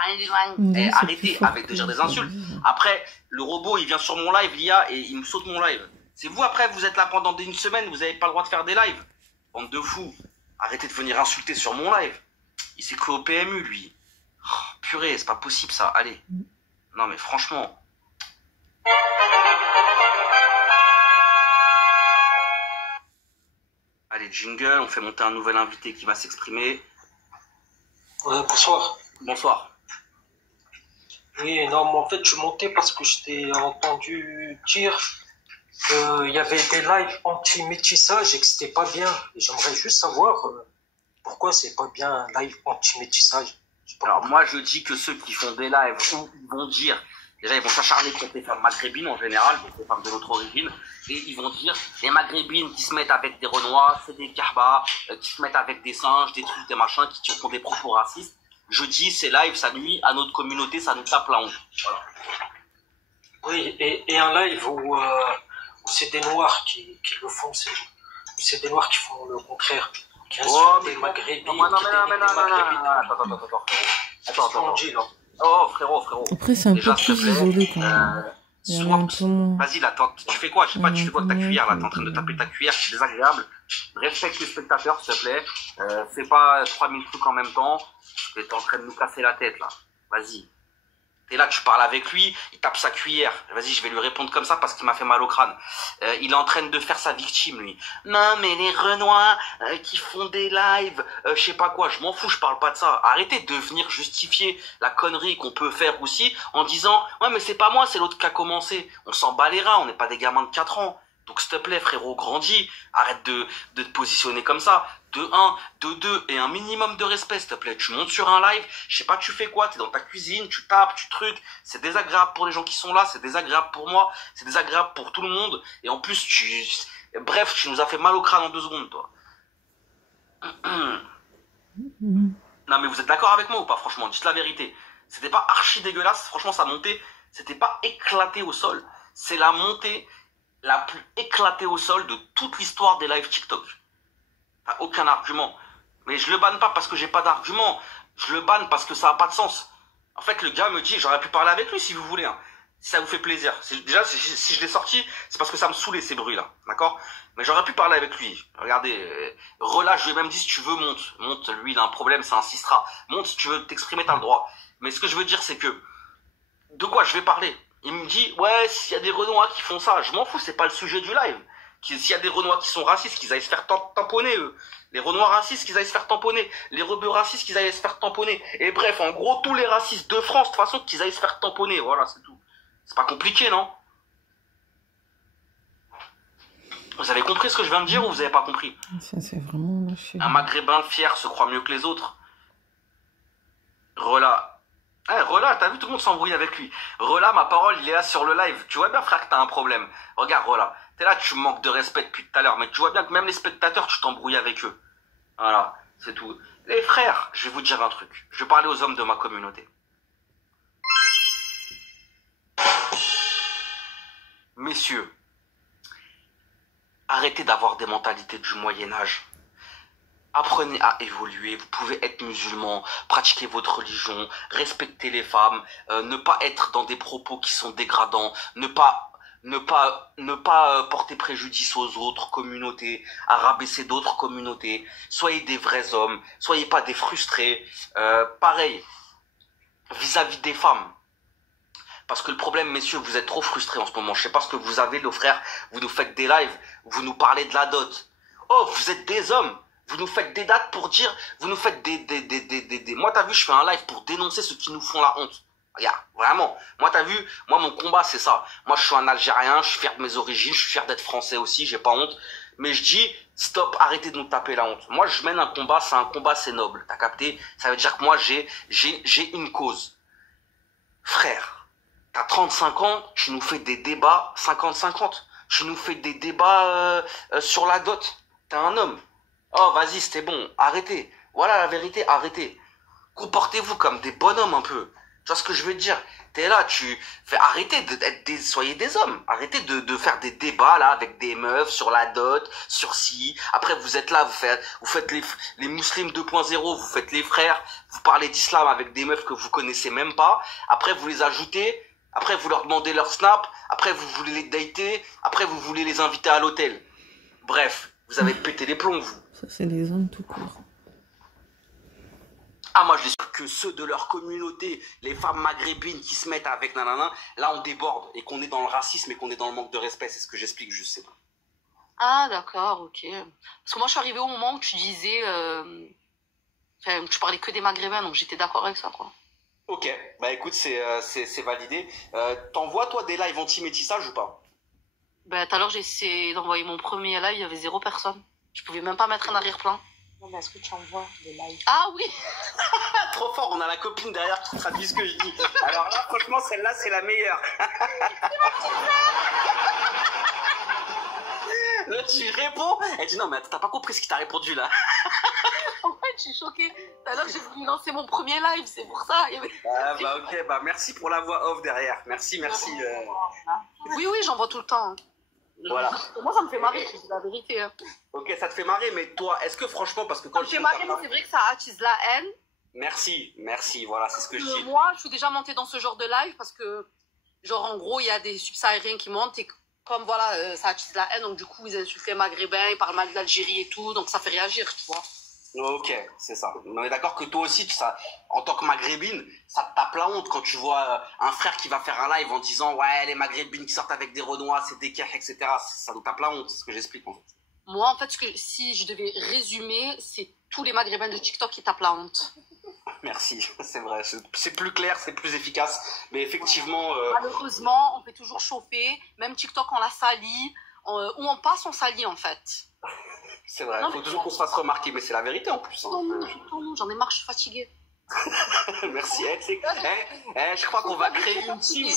arrêtez avec de dire des insultes. Après, le robot il vient sur mon live, l'IA, et il me saute mon live. C'est vous après, vous êtes là pendant une semaine, vous n'avez pas le droit de faire des lives. Bande de fous. Arrêtez de venir insulter sur mon live. Il s'est cru au PMU, lui. Oh, purée, c'est pas possible, ça. Allez. Non, mais franchement... Allez, jingle, on fait monter un nouvel invité qui va s'exprimer. Bonsoir. Bonsoir. Oui, non, mais en fait, je montais parce que je t'ai entendu dire qu'il y avait des lives anti-métissage et que c'était pas bien. Et j'aimerais juste savoir pourquoi c'est pas bien un live anti-métissage. Alors, moi, je dis que ceux qui font des lives où ils vont dire... Déjà, ils vont s'acharner contre les femmes maghrébines en général, donc les femmes de notre origine, et ils vont dire les maghrébines qui se mettent avec des renois, c'est des kahbas, qui se mettent avec des singes, des trucs, des machins, qui font des propos racistes. Je dis, ces lives, ça nuit à notre communauté, ça nous tape la honte. Voilà. Oui, et un live où c'est des noirs qui le font, c'est des noirs qui font le contraire, qui insultent des maghrébines, Attends. Oh, frérot. Après, c'est un peu plus isolé quand même. Vas-y, là, tu fais quoi? Je sais pas, tu fais quoi de ta cuillère, là? T'es en train de taper ta cuillère, c'est désagréable. Respecte les spectateurs, s'il te plaît. Fais pas 3000 trucs en même temps. T'es en train de nous casser la tête, là. Vas-y. Et là, tu parles avec lui, il tape sa cuillère. Vas-y, je vais lui répondre comme ça parce qu'il m'a fait mal au crâne. Il est en train de faire sa victime, lui. Non, mais les Renois qui font des lives, je sais pas quoi, je m'en fous, je parle pas de ça. Arrêtez de venir justifier la connerie qu'on peut faire aussi en disant « Ouais, mais c'est pas moi, c'est l'autre qui a commencé. » On s'en bat les reins, on n'est pas des gamins de 4 ans. Donc, s'il te plaît, frérot, grandis. Arrête de te positionner comme ça. De 1, de 2, et un minimum de respect, s'il te plaît. Tu montes sur un live, je sais pas, tu fais quoi, t'es dans ta cuisine, tu tapes, tu trucs. C'est désagréable pour les gens qui sont là, c'est désagréable pour moi, c'est désagréable pour tout le monde. Et en plus, bref, tu nous as fait mal au crâne en 2 secondes, toi. Non, mais vous êtes d'accord avec moi ou pas, franchement? Dites la vérité. C'était pas archi dégueulasse, franchement, ça montait. C'était pas éclaté au sol. C'est la montée la plus éclatée au sol de toute l'histoire des lives TikTok. T'as aucun argument. Mais je le banne pas parce que j'ai pas d'argument. Je le banne parce que ça a pas de sens. En fait, le gars me dit, j'aurais pu parler avec lui si vous voulez. Hein. Si ça vous fait plaisir. Déjà, si je l'ai sorti, c'est parce que ça me saoulait ces bruits-là. D'accord? Mais j'aurais pu parler avec lui. Regardez, relâche, je lui ai même dit, si tu veux, monte. Monte, lui, il a un problème, ça insistera. Monte, si tu veux t'exprimer, t'as le droit. Mais ce que je veux dire, c'est que, de quoi je vais parler? Il me dit, ouais, s'il y a des Renois qui font ça, je m'en fous, c'est pas le sujet du live. S'il y a des Renois qui sont racistes, qu'ils aillent se faire tamponner, eux. Les Renois racistes, qu'ils aillent se faire tamponner. Les rebeux racistes, qu'ils aillent se faire tamponner. Et bref, en gros, tous les racistes de France, de toute façon, qu'ils aillent se faire tamponner. Voilà, c'est tout. C'est pas compliqué, non? Vous avez compris ce que je viens de dire ou vous avez pas compris? Ça, c'est vraiment lâché. Un maghrébin fier se croit mieux que les autres. Rela, t'as vu, tout le monde s'embrouille avec lui. Rela, ma parole, il est là sur le live. Tu vois bien, frère, que t'as un problème. Regarde, Rela, t'es là, tu manques de respect depuis tout à l'heure, mais tu vois bien que même les spectateurs, tu t'embrouilles avec eux. Voilà, c'est tout. Les frères, je vais vous dire un truc. Je vais parler aux hommes de ma communauté. Messieurs, arrêtez d'avoir des mentalités du Moyen-Âge. Apprenez à évoluer, vous pouvez être musulman, pratiquer votre religion, respecter les femmes, ne pas être dans des propos qui sont dégradants, ne pas porter préjudice aux autres communautés, à rabaisser d'autres communautés. Soyez des vrais hommes, soyez pas des frustrés. Pareil, vis-à-vis des femmes. Parce que le problème, messieurs, vous êtes trop frustrés en ce moment. Je sais pas ce que vous avez, nos frères. Vous nous faites des lives, vous nous parlez de la dot. Oh, vous êtes des hommes. Vous nous faites des dates pour dire, vous nous faites des... Moi, t'as vu, je fais un live pour dénoncer ceux qui nous font la honte. Regarde, vraiment. Moi, t'as vu, moi, mon combat, c'est ça. Moi, je suis un Algérien, je suis fier de mes origines, je suis fier d'être français aussi, j'ai pas honte. Mais je dis, stop, arrêtez de nous taper la honte. Moi, je mène un combat, c'est noble. T'as capté? Ça veut dire que moi, j'ai une cause. Frère, t'as 35 ans, tu nous fais des débats 50-50. Tu nous fais des débats sur la dot. T'es un homme. Oh, vas-y, c'était bon. Arrêtez. Voilà la vérité, arrêtez. Comportez-vous comme des bonhommes un peu. Tu vois ce que je veux te dire? T'es là, arrêtez soyez des hommes. Arrêtez de faire des débats, là, avec des meufs sur la dot, sur ci. Après, vous êtes là, vous faites les musulmans 2.0, vous faites les frères, vous parlez d'islam avec des meufs que vous connaissez même pas. Après, vous les ajoutez. Après, vous leur demandez leur snap. Après, vous voulez les dater. Après, vous voulez les inviter à l'hôtel. Bref, vous avez pété les plombs, vous. Ça, c'est les hommes tout court. Ah, moi, je dis que ceux de leur communauté, les femmes maghrébines qui se mettent avec nanana, là, on déborde et qu'on est dans le racisme et qu'on est dans le manque de respect. C'est ce que j'explique juste, c'est tout. Ah, d'accord, ok. Parce que moi, je suis arrivée au moment où tu disais... Enfin, tu parlais que des maghrébins, donc j'étais d'accord avec ça, quoi. Ok, bah écoute, c'est validé. T'envoies, toi, des lives anti-métissage ou pas? Bah, tout à l'heure, j'ai essayé d'envoyer mon premier live, il y avait 0 personne. Je pouvais même pas mettre un arrière-plan. Non, mais est-ce que tu envoies des lives? Ah oui. Trop fort, on a la copine derrière qui traduit ce que je dis. Alors là, franchement, celle-là, c'est la meilleure. Là, tu réponds, elle dit non, mais t'as pas compris ce qu'il t'a répondu là. En fait, je suis choquée. Tout à l'heure, j'ai voulu lancer mon premier live, c'est pour ça. Ah bah ok, bah merci pour la voix off derrière. Merci. Oui, j'en vois tout le temps. Voilà. Moi, ça me fait marrer, c'est la vérité. Ok, ça te fait marrer, mais toi, est-ce que franchement, parce que quand ça me fait marrer, mais c'est vrai que ça attise la haine. Merci, voilà, c'est ce que je dis. Moi, je suis déjà montée dans ce genre de live parce que, genre, en gros, il y a des subsahariens qui montent et comme, voilà, ça attise la haine, donc du coup, ils insultent les maghrébins, ils parlent mal d'Algérie et tout, donc ça fait réagir, tu vois. Ok, c'est ça. On est d'accord que toi aussi, en tant que maghrébine, ça te tape la honte quand tu vois un frère qui va faire un live en disant ouais, les maghrébines qui sortent avec des renois, c'est des kers, etc. Ça nous tape la honte, c'est ce que j'explique en fait. Moi, en fait, si je devais résumer, c'est tous les maghrébins de TikTok qui tapent la honte. Merci, c'est vrai. C'est plus clair, c'est plus efficace. Mais effectivement... Malheureusement, on fait toujours chauffer. Même TikTok, on la salit. Où on passe, on salit en fait. C'est vrai, il faut toujours qu'on se fasse remarquer, mais c'est la vérité en plus. Hein. Non, j'en ai marre, je suis fatiguée. Merci. Je crois qu'on va créer une team.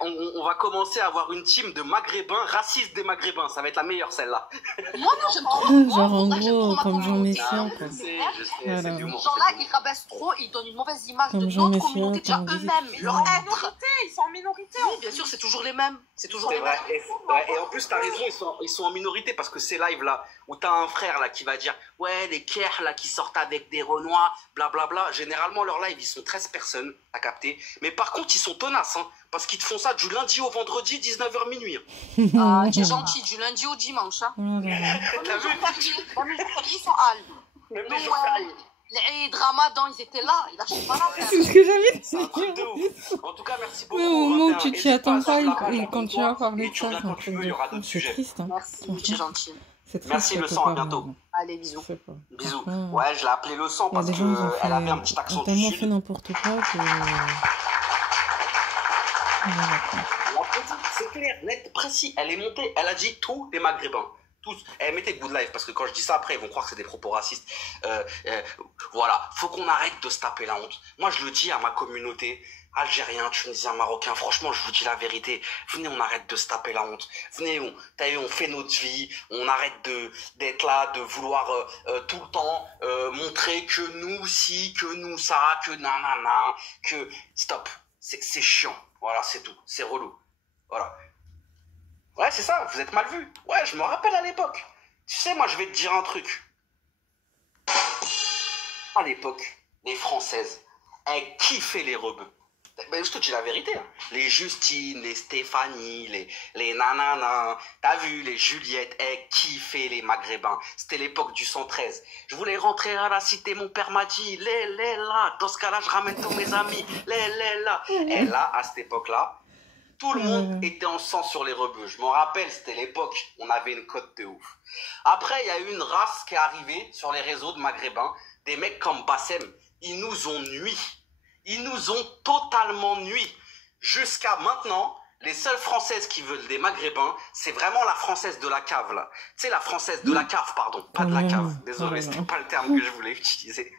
On va commencer à avoir une team de maghrébins, racistes des maghrébins. Ça va être la meilleure celle-là. Moi, non, j'aime trop. Genre en gros, comme Jean Messia. Je sais, voilà. C'est du humour. Ces gens-là, ils rabaissent trop, ils donnent une mauvaise image de notre communauté, déjà eux-mêmes, leur être. Ils sont en minorité. Oui, bien sûr, c'est toujours les mêmes. C'est toujours les vrai. mêmes. Et en plus, t'as raison, ils sont en minorité parce que ces lives là où t'as un frère là qui va dire ouais, les kers là qui sortent avec des renois, blablabla. Généralement, leurs lives, ils sont 13 personnes, à capter. Mais par contre, ils sont tenaces, hein, parce qu'ils te font ça du lundi au vendredi, 19h minuit. Ah, tu es gentil, du lundi au dimanche. Hein. T'as vu? Même les jours fériés, ils sont hal. Même les jours fériés. Les Ramadan, ils étaient là, ils lâchaient pas la C'est ce que j'avais dit. C'est un truc de ouf. En tout cas, merci beaucoup. Au moment où tu t'y attends pas, il continue à parler de ça. C'est triste. Hein. Merci, tu es gentil. Merci le sang, à bientôt. Allez, bisous. Bisous. Ouais, je l'ai appelé le sang parce qu'elle avait un petit accent du sud. fait n'importe quoi que... C'est clair, net, précis. Elle est montée, elle a dit tous les maghrébins. Tous. Elle mettait good life parce que quand je dis ça après, ils vont croire que c'est des propos racistes. Voilà, faut qu'on arrête de se taper la honte. Moi, je le dis à ma communauté, Algériens, Tunisiens, Marocains, franchement, je vous dis la vérité. Venez, on arrête de se taper la honte. Venez, on fait notre vie. On arrête d'être là, de vouloir tout le temps montrer que nous, si, que nous, ça, que nanana, que... Stop. C'est chiant. Voilà, c'est tout. C'est relou. Voilà. Ouais, c'est ça. Vous êtes mal vus. Ouais, je me rappelle à l'époque. Tu sais, moi, je vais te dire un truc. À l'époque, les Françaises, elles kiffaient les rebeux. Ben, je te dis la vérité. Hein. Les Justine, les Stéphanie, les nananas, t'as vu, les Juliette, elles kiffaient les Maghrébins. C'était l'époque du 113. Je voulais rentrer à la cité, mon père m'a dit, les là. Dans ce cas-là, je ramène tous mes amis, les là. Et là, à cette époque-là, tout le monde était en sang sur les rebeux. Je m'en rappelle, c'était l'époque, on avait une cote de ouf. Après, il y a eu une race qui est arrivée sur les réseaux de Maghrébins. Des mecs comme Bassem, ils nous ont nui. Ils nous ont totalement nui. Jusqu'à maintenant, les seules Françaises qui veulent des Maghrébins, c'est vraiment la Française de la cave, là. Tu sais, la Française de la cave, pardon. Pas de la cave. Désolé, c'était pas le terme que je voulais utiliser.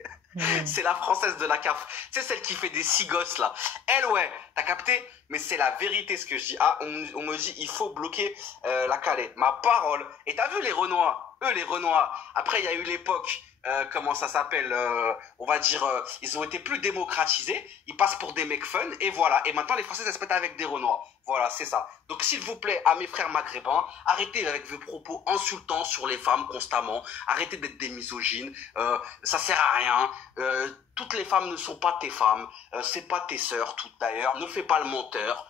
C'est la Française de la cave. C'est celle qui fait des six gosses, là. Elle, ouais, t'as capté? Mais c'est la vérité, ce que je dis. Ah, on me dit, il faut bloquer la Calais. Ma parole. Et t'as vu les Renois? Eux, les Renois. Après, il y a eu l'époque... comment ça s'appelle, on va dire, ils ont été plus démocratisés, ils passent pour des mecs fun, et voilà. Et maintenant, les Français, elles se mettent avec des Renois. Voilà, c'est ça. Donc, s'il vous plaît, à mes frères maghrébins, arrêtez avec vos propos insultants sur les femmes constamment. Arrêtez d'être des misogynes. Ça sert à rien. Toutes les femmes ne sont pas tes femmes. C'est pas tes sœurs, toutes d'ailleurs. Ne fais pas le menteur.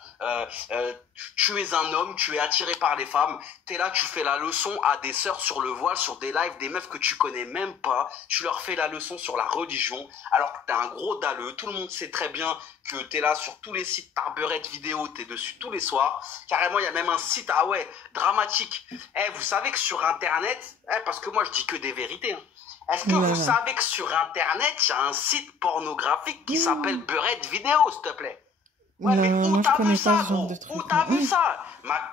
Tu es un homme, tu es attiré par les femmes. T'es là, tu fais la leçon à des sœurs sur le voile, sur des lives, des meufs que tu connais même pas. Tu leur fais la leçon sur la religion, alors que t'es un gros dalleux. Tout le monde sait très bien que t'es là sur tous les sites Tarberette vidéo, t'es dessus tous les soirs. Carrément, il y a même un site, ah ouais, dramatique. Vous savez que sur Internet, parce que moi je dis que des vérités, hein. Est-ce que vous savez que sur Internet, il y a un site pornographique qui s'appelle Beurette Vidéo, s'il te plaît? Ouais, mais où t'as vu ça, gros? Où t'as vu ça?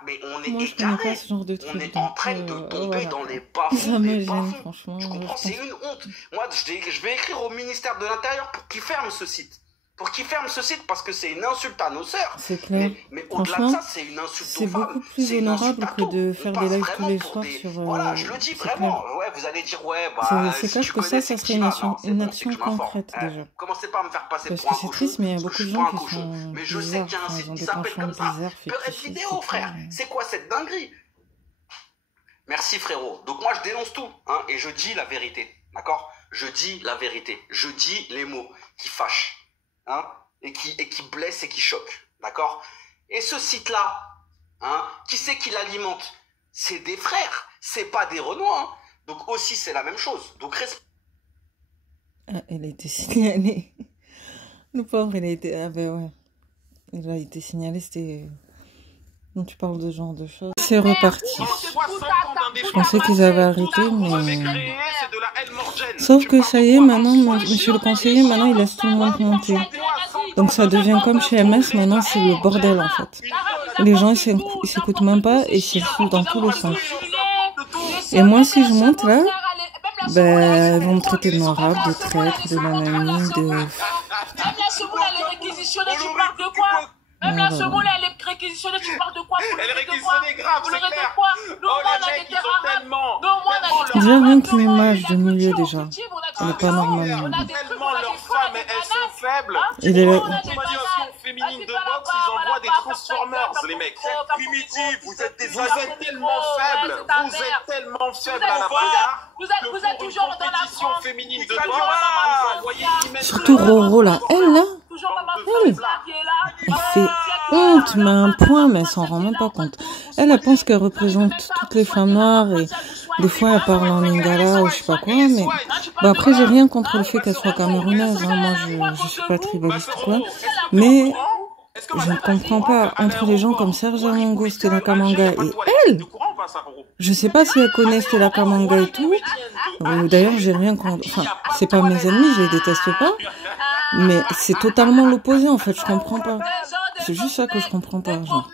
Mais on est égaré. On est en train de tomber dans les bas-fonds des bas-fonds. Tu comprends? C'est une honte. Moi, je vais écrire au ministère de l'Intérieur pour qu'ils ferment ce site. Pour qu'ils ferment ce site, parce que c'est une insulte à nos sœurs. C'est clair. Mais au-delà de ça, c'est une insulte aux femmes. C'est beaucoup plus honorable que de faire des lives tous les soirs sur... Voilà, je le dis vraiment. Ouais, vous allez dire, ouais, bah... C'est clair que ça serait une action concrète, déjà. Commencez pas à me faire passer pour un cochon. Parce que c'est triste, mais il y a beaucoup de gens qui sont mais je sais qu'il y a un site qui s'appelle comme ça. Beurette Vidéo, frère. C'est quoi cette dinguerie? Merci, frérot. Donc moi, je dénonce tout, hein, et je dis la vérité, d'accord? Je dis la vérité. Je dis les mots qui fâchent. Hein, et qui blesse et qui choque, d'accord? Et ce site-là, hein, qui c'est qui l'alimente? C'est des frères, c'est pas des Renois, hein. Donc aussi c'est la même chose. Donc elle a été signalée. Le pauvre, il a été... Ah ben ouais. Il a été signalé, c'était... Donc tu parles de ce genre de choses. C'est reparti. Je pensais qu'ils avaient arrêté, mais... Sauf que ça y est, maintenant, monsieur le conseiller, maintenant il laisse tout le monde monter. Donc ça devient comme chez MS, maintenant c'est le bordel en fait. Les gens ils s'écoutent même pas et ils foutent dans tous les sens. Et moi si je monte là, ben ils vont me traiter de noirade, de traître, de nanani, de... Même la semoule elle est réquisitionnée, tu parles de quoi? Même la semoule elle est réquisitionnée, tu parles de quoi? Elle est réquisitionnée grave, c'est clair. Nous on a des terrains. Déjà rien que l'image du milieu déjà, elle est pas normale. Tellement leurs femmes elles sont faibles. Il est là. Féminine de boxe, ils envoient des Transformers, les mecs. Primitifs, vous êtes tellement faibles. Vous êtes tellement faibles à la bagarre. Vous êtes toujours dans la compétition féminine de boxe. Surtout Roro là, elle là, elle fait honte, mais un point, mais elle s'en rend même pas compte. Elle pense qu'elle représente toutes les femmes noires et des fois elle parle en lingala ou je sais pas quoi, mais bon, après j'ai rien contre le fait qu'elle soit camerounaise, hein. Moi je suis pas tribaliste quoi, mais je ne comprends pas entre les gens comme Serge Amongo, Stella Kamanga et elle. Je sais pas si elle connaît Stella Kamanga et tout. D'ailleurs j'ai rien contre, enfin c'est pas mes ennemis, je les déteste pas, mais c'est totalement l'opposé en fait, je comprends pas. C'est juste ça que je comprends pas, genre.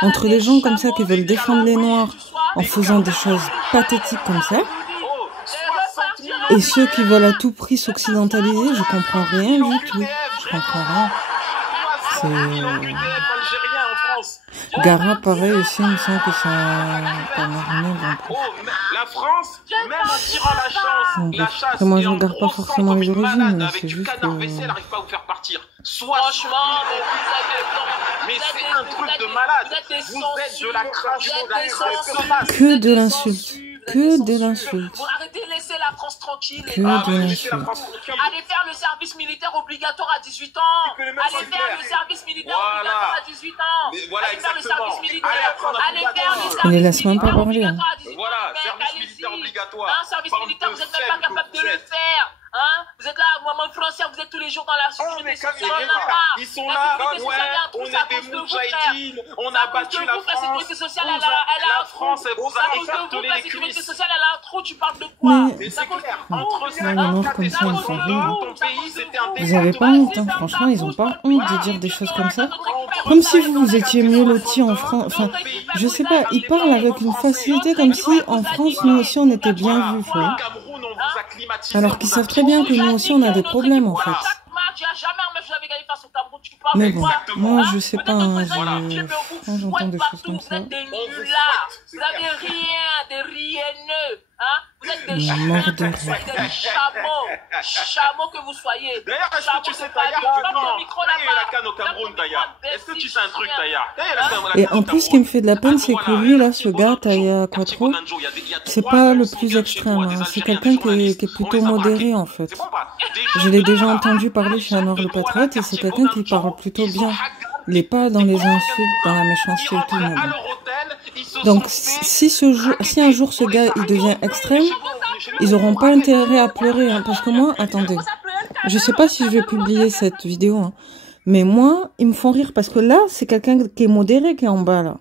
Entre les gens comme ça qui veulent défendre les noirs en faisant des choses pathétiques comme ça, et ceux qui veulent à tout prix s'occidentaliser, je comprends rien du tout. Je comprends rien. C'est... Gara, pareil aussi, il me semble que c'est un Camerounais. La France, même en tirant la chasse, moi je regarde pas forcément les origines, mais c'est juste que... elle n'arrive pas à vous faire partir. Franchement, mais c'est un truc de malade. Vous êtes de la crache, que de l'insulte. Que de l'insulte. Arrêtez de laisser la France tranquille. Que de l'insulte. Allez faire le service militaire obligatoire à 18 ans. Allez faire le service militaire obligatoire à 18 ans. Allez faire le service militaire. Allez faire le service militaire. On les laisse même pas parler. Voilà, service militaire obligatoire. Un service militaire, vous n'êtes même pas capable de le faire. Hein? Vous êtes là, maman français, vous êtes tous les jours dans la sécurité sociale. Ils sont là, ouais, on est des moudjahidines, on a battu la France. La France, elle vous a écartelé les cuisses. La sécurité sociale, elle a un trou, tu parles de quoi? Mais c'est clair, entre ça, comme ça, ils sont ton pays, c'était un Ils avaient pas honte, hein. Franchement, ils ont pas honte de dire des choses comme ça. Comme si vous étiez mieux lotis en France. Enfin, je sais pas, ils parlent avec une facilité comme si en France, nous aussi, on était bien vus, quoi. Alors qu'ils savent très bien que nous aussi, on a des problèmes, en fait. Mais bon, moi, je sais pas, hein, quand j'entends des choses comme ça. Vous avez rien, des rienneux, hein. Vous êtes des chameaux que vous soyez. D'ailleurs, est-ce que tu sais, Taya, il y a la canne au Cameroun, Taya. Est-ce que tu sais un truc, Taya? Et en plus, ce qui me fait de la peine, c'est que lui, là, ce gars, Taya Quattro, c'est pas le plus extrême. Hein. C'est quelqu'un qui est plutôt modéré, en fait. Je l'ai déjà entendu parler chez Anwar le Patriote, et c'est quelqu'un qui parle plutôt bien. Il n'est pas dans les insultes, dans la méchanceté et tout. Mais bon. Donc, si un jour ce gars, il devient extrême, ils auront pas intérêt à pleurer. Hein, parce que moi, attendez, je sais pas si je vais publier cette vidéo, hein, mais moi, ils me font rire parce que là, c'est quelqu'un qui est modéré qui est en bas, là.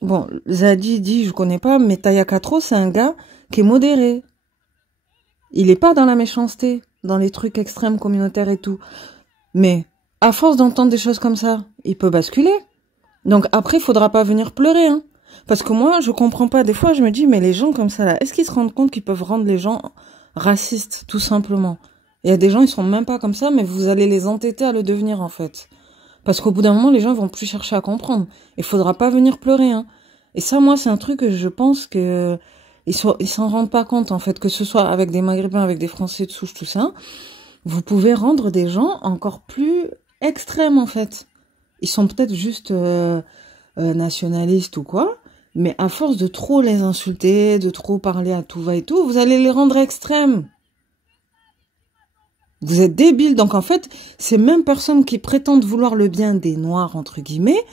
Bon, Zadi dit, je connais pas, mais Taya Quattro, c'est un gars qui est modéré. Il est pas dans la méchanceté, dans les trucs extrêmes communautaires et tout. Mais, à force d'entendre des choses comme ça, il peut basculer. Donc après, il faudra pas venir pleurer, hein. Parce que moi, je comprends pas. Des fois, je me dis, mais les gens comme ça, là, est-ce qu'ils se rendent compte qu'ils peuvent rendre les gens racistes, tout simplement? Il y a des gens, ils sont même pas comme ça, mais vous allez les entêter à le devenir, en fait. Parce qu'au bout d'un moment, les gens vont plus chercher à comprendre. Il faudra pas venir pleurer, hein. Et ça, moi, c'est un truc que je pense que ils s'en rendent pas compte, en fait, que ce soit avec des Maghrébins, avec des Français de souche, tout ça. Vous pouvez rendre des gens encore plus extrêmes, en fait. Ils sont peut-être juste nationalistes ou quoi, mais à force de trop les insulter, de trop parler à tout va et tout, vous allez les rendre extrêmes. Vous êtes débiles. Donc en fait, ces mêmes personnes qui prétendent vouloir le bien des Noirs, entre guillemets,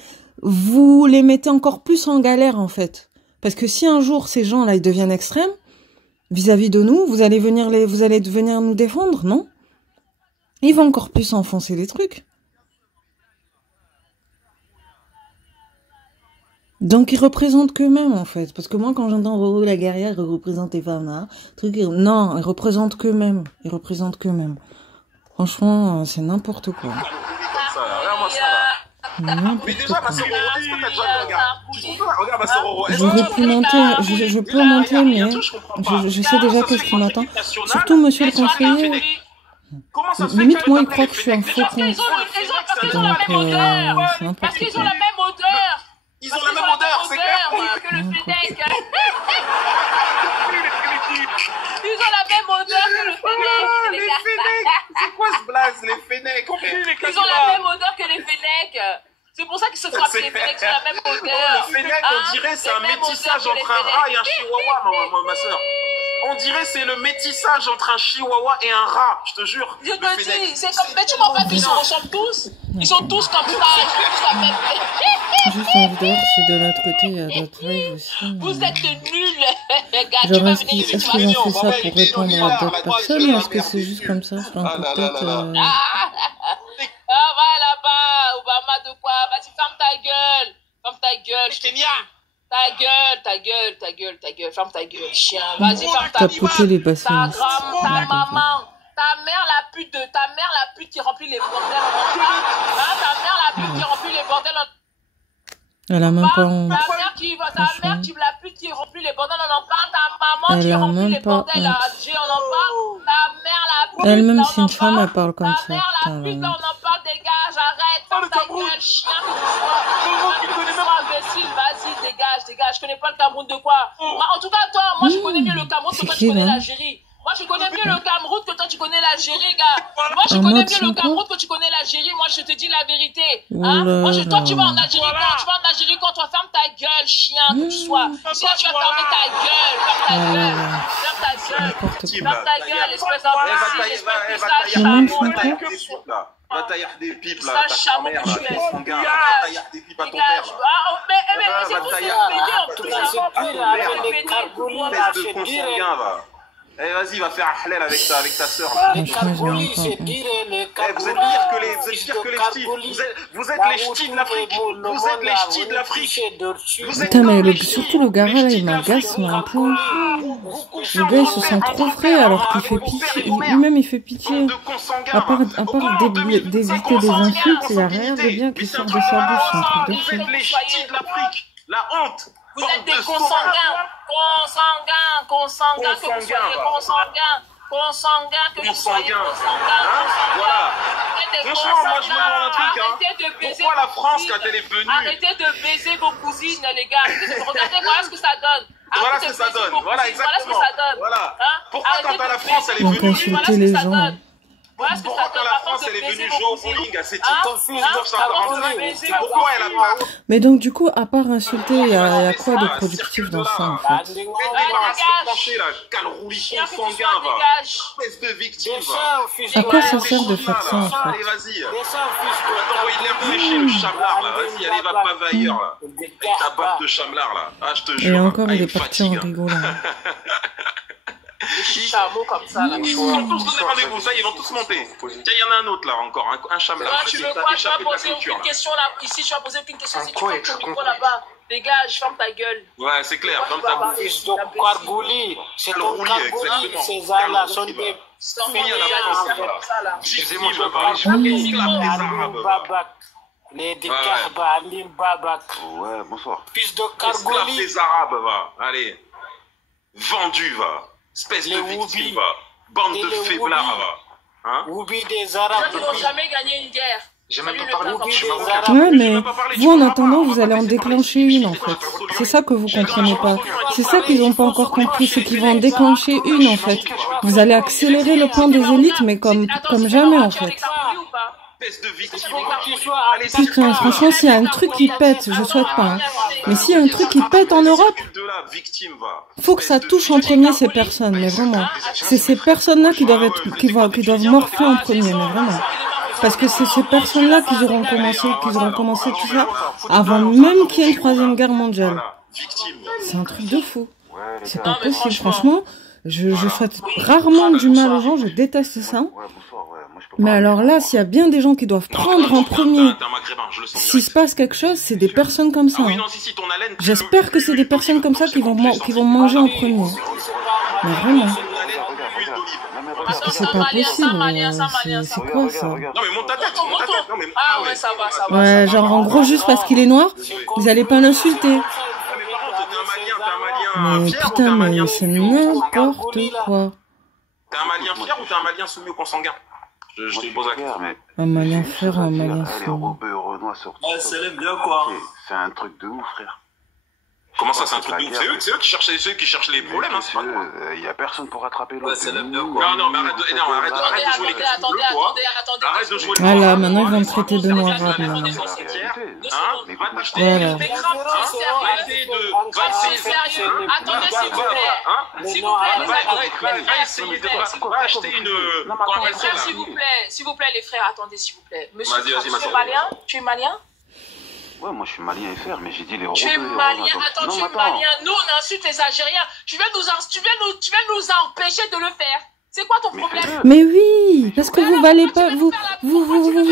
vous les mettez encore plus en galère, en fait. Parce que si un jour ces gens-là, ils deviennent extrêmes, vis-à-vis de nous, vous allez venir nous défendre, non? Ils vont encore plus enfoncer les trucs. Donc, ils représentent qu'eux-mêmes, en fait. Parce que moi, quand j'entends Roro la guerrière, ils représentent les femmes, là. Non, ils représentent qu'eux-mêmes. Ils représentent qu'eux-mêmes. Franchement, c'est n'importe quoi. Mais déjà, ma sœur, est-ce que t'as déjà regardé? Regarde, ma sœur Roro. J'aurais pu monter, je peux monter, mais je sais déjà qu'est-ce qui m'attend. Surtout, monsieur le conseiller. Limite, moi, il croit que je suis un faux con. Donc, c'est n'importe quoi. Ils ont la même odeur, c'est clair. Que le Fennec. Ils ont la même odeur que le Fennec. Les Fennecs. C'est quoi ce blaze, les Fennecs? Ils ont la même odeur que les Fennecs. C'est pour ça qu'ils se frappent, les Fennecs ont la même odeur. Le Fennec, on dirait c'est un métissage entre un rat et un chihuahua, ma soeur. On dirait c'est le métissage entre un chihuahua et un rat, je te jure. Je te dis, c'est comme... Mais tu vois pas qu'ils se ressemblent tous? Ils sont tous comme ça, ils ont tous la même... Juste en vidéo, c'est de l'autre côté, il y a d'autres lives aussi. Vous êtes nuls, gars. Genre, est-ce qu'ils ont fait ça pour répondre à d'autres personnes ou est-ce que c'est juste comme ça sur un coup de tête Ah, va là-bas, Obama de quoi? Vas-y, ferme ta gueule. Ferme ta gueule, je t'ai mis. Ta gueule, ferme ta gueule, chien. Vas-y, ferme ta gueule. Tapoter les bassins. Ta maman, ta mère la pute qui remplit les bordels en enfer. Ta mère la pute qui remplit les bordels en... Elle a même pas honte. Ta mère la pute qui remplit les bordels en enfer. Ta maman qui remplit les bordels à Alger en enfer. Ta mère la pute. Elle-même, si une femme, elle parle comme ça. Ta mère la pute en enfer, dégage, arrête, ferme ta gueule, chien. Imbécile, vas-y, dégage. Je connais pas le Cameroun de quoi. En tout cas, toi, moi, je connais mieux le Cameroun que toi, tu connais l'Algérie. Moi, je connais mieux le Cameroun que toi, tu connais l'Algérie, gars. Moi, je connais mieux le Cameroun que tu connais l'Algérie. Moi, je te dis la vérité. Hein? Moi, toi, tu vas en Algérie quand toi, ferme ta gueule, chien, que tu sois. Si tu vas fermer ta gueule, ferme ta gueule, espèce d'imbécile, Va tailler des pipes là, ta mère, ton gars, va tailler des pipes à ton père. Mais c'est pour ça espèce de consanguin va. Eh vas-y, va faire un halal avec ta sœur là. Les Cargolis, c'est pire, les Vous êtes pire que les ch'tis. Vous êtes les ch'tis de l'Afrique. Vous êtes les ch'tis de l'Afrique. Putain, mais surtout le gars là, il m'agace, mais un peu. Le gars, il se sent trop frais alors qu'il fait pitié. Lui-même, il fait pitié. À part d'éviter des insultes, il n'y a rien de bien qui sort de sa bouche. C'est un truc de Vous êtes les ch'tis de l'Afrique. La honte. Vous êtes des consanguins, que vous soyez consanguins. Voilà. Franchement, moi je me demande un truc, pourquoi la France, quand elle est venue... Arrêtez de baiser vos cousines, les gars. Regardez, voilà ce que ça donne. Voilà Voilà ce que ça donne. Voilà, exactement. Voilà. Pourquoi quand à la France, elle est Donc venue... insulter les gens. Pourquoi quand la France, elle est venue jouer au bowling à ses titres 1945, pourquoi elle a pas... Mais donc du coup, à part insulter, il y a quoi de productif dans ça en fait? Sanguin, va. Espèce de victime, va. À quoi ça sert de faire ça en fait? Allez, vas-y. T'envoyer l'air sécher le chamelard, là. Vas-y, allez, va pas vaillir, là. Avec ta botte de chamelard, là. Ah, je te jure. Et encore, il Ah, est parti en rigolant. Chameau comme ça, là. Ils vont tous donner rendez-vous, ça, ils vont tous monter. Tiens, il y en a un autre, là, encore. Un chamelard. Toi, tu veux quoi? Tu vas poser aucune question, là. Ici, tu vas poser aucune question. Si tu fermes ton micro, là-bas. Dégage, ferme ta gueule. Ouais, c'est clair, ferme ta bouche. Fils de Cargouli, c'est ton Cargouli, ces là sont des... Excusez-moi, je vais parler, je vais clapper les Arabes. Les Dekarba, Alim Babak. Ouais, bonsoir. Fils de Clappe Cargouli. les Arabes, va. Allez. Vendu, va. Espèce de victime, va. Bande de faiblards, va. Hein? Oubi des Arabes. Ils n'ont jamais gagné une guerre. J'ai même pas parlé de Ouais, mais vous, en attendant, vous allez en déclencher une, en fait. C'est ça que vous comprenez pas. C'est ça qu'ils n'ont pas encore compris, c'est qu'ils vont en déclencher une, en fait. Vous allez accélérer le plan des élites, mais comme jamais, en fait. Putain, franchement, s'il y a un truc qui pète, je souhaite pas, hein. Mais s'il y a un truc qui pète en Europe, faut que ça touche en premier ces personnes, mais vraiment. C'est ces personnes-là qui doivent morfler en premier, mais vraiment. Parce que c'est ces personnes-là qui auront commencé tout ça avant même qu'il y ait une troisième guerre mondiale. C'est un truc de fou. C'est pas possible, franchement. Je souhaite rarement du mal aux gens, je déteste ça. Mais alors là, s'il y a bien des gens qui doivent prendre en premier, s'il se passe quelque chose, c'est des personnes comme ça. Hein. J'espère que c'est des personnes comme ça qui vont manger en premier. Mais vraiment. Parce que c'est pas possible. C'est quoi ça? Non, mais monte ta tête, monte ta tête. Non, mais... Ah ouais, ça va. Ouais, genre en gros, juste parce qu'il est noir, vous allez pas l'insulter. Mais putain, mais c'est n'importe quoi. T'es un Malien fier ou t'es un Malien soumis au consanguin? Je te pose la question. Un Malien fier ou un Malien soumis? C'est bien quoi. C'est un truc de ouf, frère. Comment ça, c'est un truc de ouf? C'est eux qui cherchent les problèmes, hein, c'est pas toi. Il y a personne pour rattraper l'autre. Non, mais arrête de jouer les casques bleus, toi. Arrête de jouer les... Voilà, maintenant ils vont me traiter de noir. Voilà. Arrêtez de... Va essayer sérieux. Attendez, s'il vous plaît. S'il vous plaît, va essayer de... Va acheter une... S'il vous plaît, les frères, attendez, s'il vous plaît. Monsieur, tu es malien? Tu es malien? Ouais, moi je suis malien FR, mais j'ai dit les Tu es malien, attends, tu es malien. Nous, on insulte les Algériens. Tu viens nous empêcher de le faire. C'est quoi ton problème? Mais oui, parce que vous valez pas, vous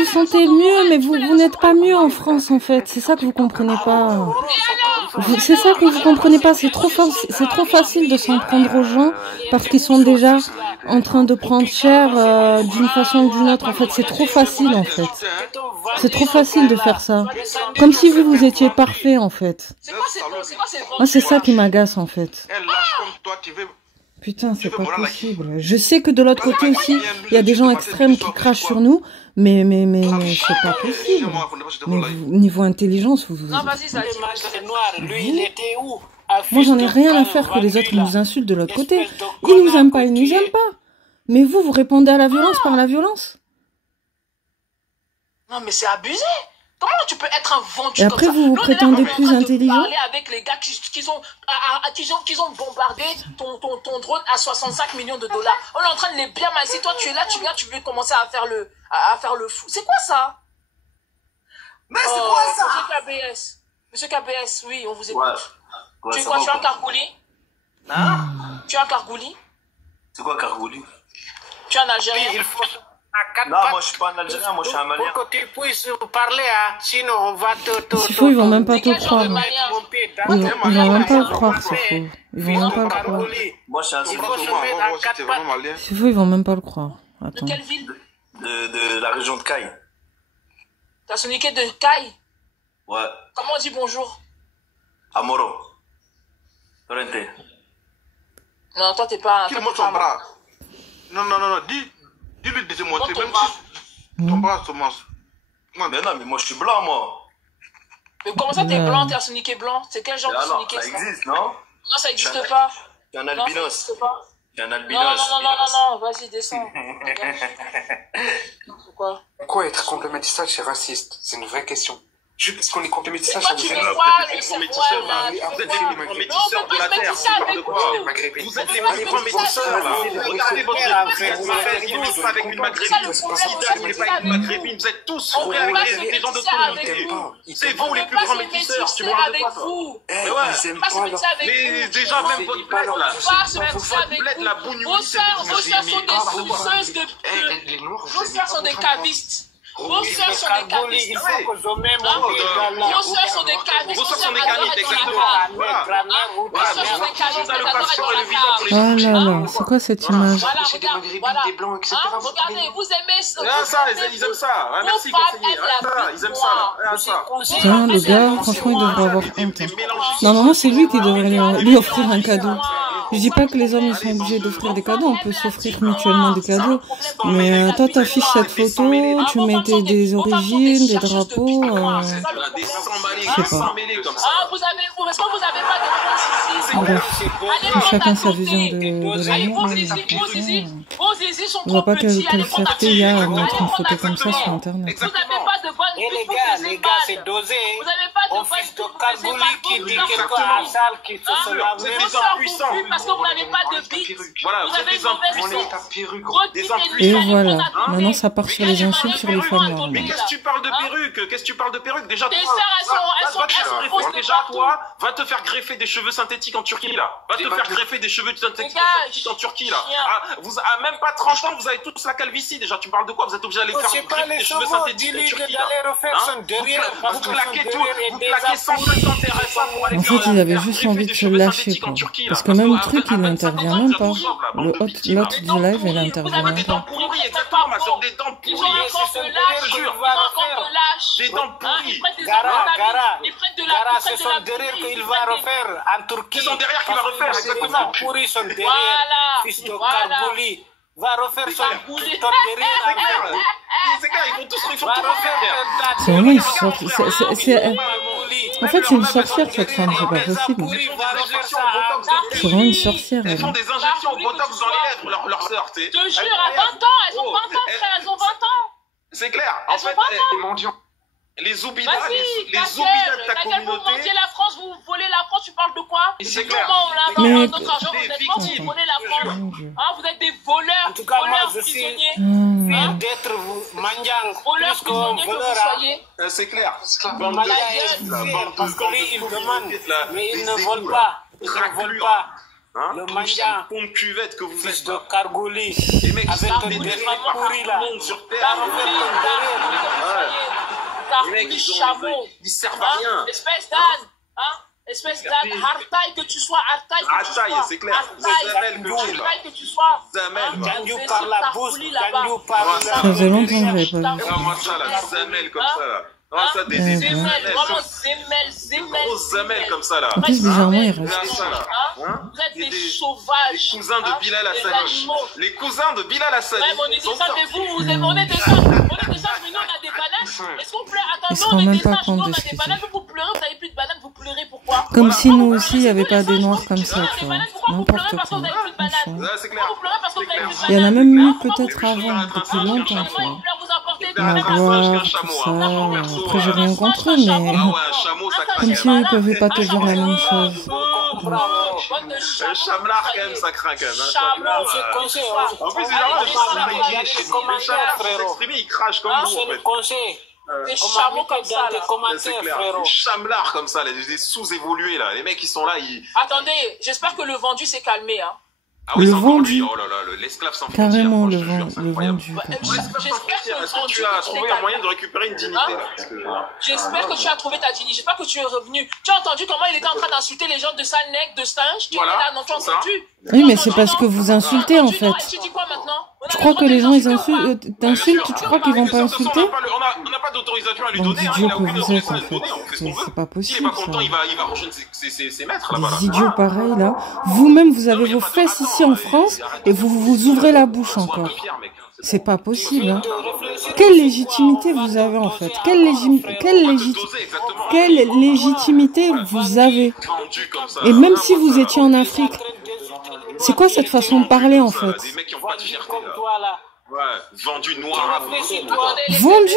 sentez mieux, mais vous n'êtes pas mieux en France, en fait. C'est ça que vous comprenez pas. C'est ça que vous comprenez pas. C'est trop facile de s'en prendre aux gens parce qu'ils sont déjà en train de prendre cher d'une façon ou d'une autre. En fait, c'est trop facile, en fait. C'est trop facile de faire ça. Comme si vous étiez parfait, en fait. Moi, c'est ça qui m'agace, en fait. Putain, c'est pas possible. Je sais que de l'autre côté aussi, il y a des gens extrêmes qui crachent sur nous, mais c'est pas possible. Mais niveau intelligence, vous... Non, vas-y, ça Moi, j'en ai rien à faire que les autres nous insultent de l'autre côté. Ils nous aiment pas, ils nous aiment pas. Mais vous répondez à la violence par la violence. Non, mais c'est abusé. Comment tu peux être un vendu? Et après, vous prétendez plus intelligent? Parler avec les gars qui ont bombardé ton drone à 65 millions de dollars. On est en train de les bien mal. Si toi tu es là, tu veux commencer à faire le fou. C'est quoi ça? Mais c'est quoi ça? Monsieur KBS, oui, on vous écoute. Tu es quoi? Tu es un Cargouli? Hein? Tu es un Cargouli? C'est quoi Cargouli? Tu es un Algérien? Non, moi je suis pas un Algérien, moi je suis un Malien. Pour que tu puisses parler, sinon on va S'il faut, ils vont même pas te croire. Ils vont même pas le croire, s'il faut. Ils vont même pas le croire. Moi je suis un S'il faut, ils vont même pas le croire. Attends. De quelle ville? De la région de Caille. T'as soniqué de Caille? Ouais. Comment on dit bonjour? Amoro. Torrente. Non, toi t'es pas... Non, dis-lui de se montrer, même si ton bras commence. Mais non, mais moi je suis blanc, moi. Mais comment ça t'es blanc, t'es un soniqué blanc? C'est quel genre de soniqué ça? Ça existe, non? Non, ça n'existe pas. T'es un Non, ça albinos. n'existe pas. T'es un Non, albinos. non, vas-y, descends. Pourquoi? Pourquoi être complémentiste c'est raciste? C'est une vraie question. Juste parce qu'on est complémentiste, ça tu veut me dire... vois, le cerveau, Vous êtes les plus grands métisseurs de la Terre, tu parles de quoi? Vous êtes les plus grands métisseurs, là. Regardez votre Mahrez, il n'est pas avec une maghrébine. Zidane, il n'est pas avec une maghrébine. Vous êtes tous frères avec des gens de communauté. C'est vous les plus grands métisseurs, tu parles de quoi, toi? Mais ouais. Mais déjà, même votre bled, là. Votre bled, la bougnouli, c'est vos sœurs sont des pousseuses de... Vos sœurs sont des cavistes. Vos sœurs sont des cavistes. Vos sœurs sont des cavistes. Vos sœurs sont des cavistes, exactement. Voilà. Vos sœurs sont des cavistes. Oh là là, c'est quoi cette image? C'est des maghrébins, des blancs, etc. Regardez, vous aimez ça. Ah, ça, ils aiment ça. Ah, merci, conseiller. Ah, ça, ils aiment ça, là. Ah, ça. Putain, le gars, franchement, il devrait avoir honte. Normalement, c'est lui qui devrait lui offrir un cadeau. Je dis pas que les hommes ils sont obligés d'offrir des cadeaux, on peut s'offrir mutuellement des cadeaux. Mais toi, t'affiches cette photo, tu mets des origines, des drapeaux. Je sais pas. Bref, chacun sa vision de l'amour. On voit pas quelle fierté il y a à mettre une photo comme ça sur Internet. Les gars, c'est dosé. On fils de Kargouli qui dit quelque chose à la salle, qui se lave. Vous êtes des hommes puissants. Parce que vous n'avez pas de bite. Voilà, vous êtes des hommes puissants. Et voilà, maintenant ça part sur les insultes sur les femmes. Mais qu'est-ce que tu parles de perruque? Qu'est-ce que tu parles de perruque? Déjà, toi, va te faire greffer des cheveux synthétiques en Turquie, là. Va te faire greffer des cheveux synthétiques en Turquie, là. Vous, à même pas 30 ans, vous avez tous la calvitie, déjà. Tu parles de quoi? Vous êtes obligés d'aller faire greffer des cheveux synthétiques en Turquie, là. Vous claquez tout, vous claquez 150 RSA pour aller En fait, il avait juste envie de se lâcher, quoi. Parce que même le truc, il n'intervient même pas. L'hôte du live, il n'intervient même pas. Exactement, ma soeur, des dents pourries. Des dents pourries. Gara, c'est son derrière qu'il va refaire en Turquie. C'est son derrière qu'il va refaire, exactement. Pourri son derrière, fils de Kargouli. Va refaire son derrière. C'est clair, ils vont tous refaire. C'est vraiment une sorcière. En fait, c'est une sorcière, cette femme, c'est pas possible. C'est vraiment une sorcière. Elles font des injections au botox dans les lèvres, leur sœur, tu sais. Je te jure, à 20 ans, elles ont 20 ans, frère, elles ont 20 ans. C'est clair. En fait, les oubidas de ta communauté. Vous vendiez la France, vous volez la France, tu parles de quoi? C'est clair. Comment on a notre argent, honnêtement, vous volez la France? Vous êtes des voleurs, en tout cas, moi, je suis fier d'être Mandiang, plus qu'un voleur. C'est clair. Parce que lui, il demande, mais il ne vole pas. Il ne vole pas. Le Mandiang, pompe cuvette que vous fils êtes de Kargouli, les mecs avec ton derrière pourri là. Sur terre. Les mecs, ils servent à rien. Espèce d'âne, espèce d'âne, hartaille que tu sois, hartaille que tu sois. Hartaille, c'est clair. Hartaille que tu sois. Zamel, Gandiou par la bouche, Gandiou par la... Ça faisait longtemps que j'avais pas vu. Regarde-moi ça là, Zamel comme ça là. Ah, ça, des grosses zamelles comme ça là. En plus, bizarrement, il reste. Vous êtes des sauvages. Les cousins de Bilal Hassani. Les cousins de Bilal Hassani. Ouais, on est des singes, mais vous, on est des singes. On est des singes, mais nous, on a des bananes. Est-ce qu'on pleure? Attends, nous, on est des singes, nous, on a des bananes. Vous pleurez, vous n'avez plus de bananes, vous pleurez, pourquoi? Comme si nous aussi, il n'y avait pas des noirs comme ça, tu vois. N'importe quoi. Il y en a même eu peut-être avant, depuis longtemps, tu vois. Magloire, tout ça. Après, j'ai rien contre eux, mais comme si eux ne pouvaient pas te dire la même chose. Chamlar, quand même, ça craint quand même. En plus, les Chamlar, ils crachent comme vous, en fait. Des chameaux comme ça, des chamlards comme ça, des sous-évolués là. Les mecs qui sont là, ils... Attendez, j'espère que le vendu s'est calmé, hein. Ah oui, le c'est encore lui. vendu. Oh là là, l'esclave sans frontières. Carrément, le vendu. J'espère que tu as trouvé un moyen de récupérer une dignité là. J'espère que tu as trouvé ta dignité. J'espère que tu es revenu. Tu as entendu comment il était en train d'insulter les gens de sale nègre, de singe? Tu es là, non, tu as entendu? Oui, mais c'est parce que vous insultez en fait. Tu dis quoi maintenant? Tu crois que les gens ils insultent, t'insultent? Tu crois qu'ils vont pas insulter? On n'a pas d'autorisation à lui donner. Des idiots que vous êtes en fait. C'est pas possible. S'il est pas content, il va rejoindre ses maîtres là-bas. Des idiots pareils là. Vous-même vous avez vos fesses ici en France et vous ouvrez la bouche encore. C'est pas possible. Hein. Quelle légitimité vous avez en fait? Quelle légitimité vous avez? Et même si vous étiez en Afrique, c'est quoi cette façon de parler en fait? Des mecs qui ont pas de fierté. Ouais, vendu noir. Vendu?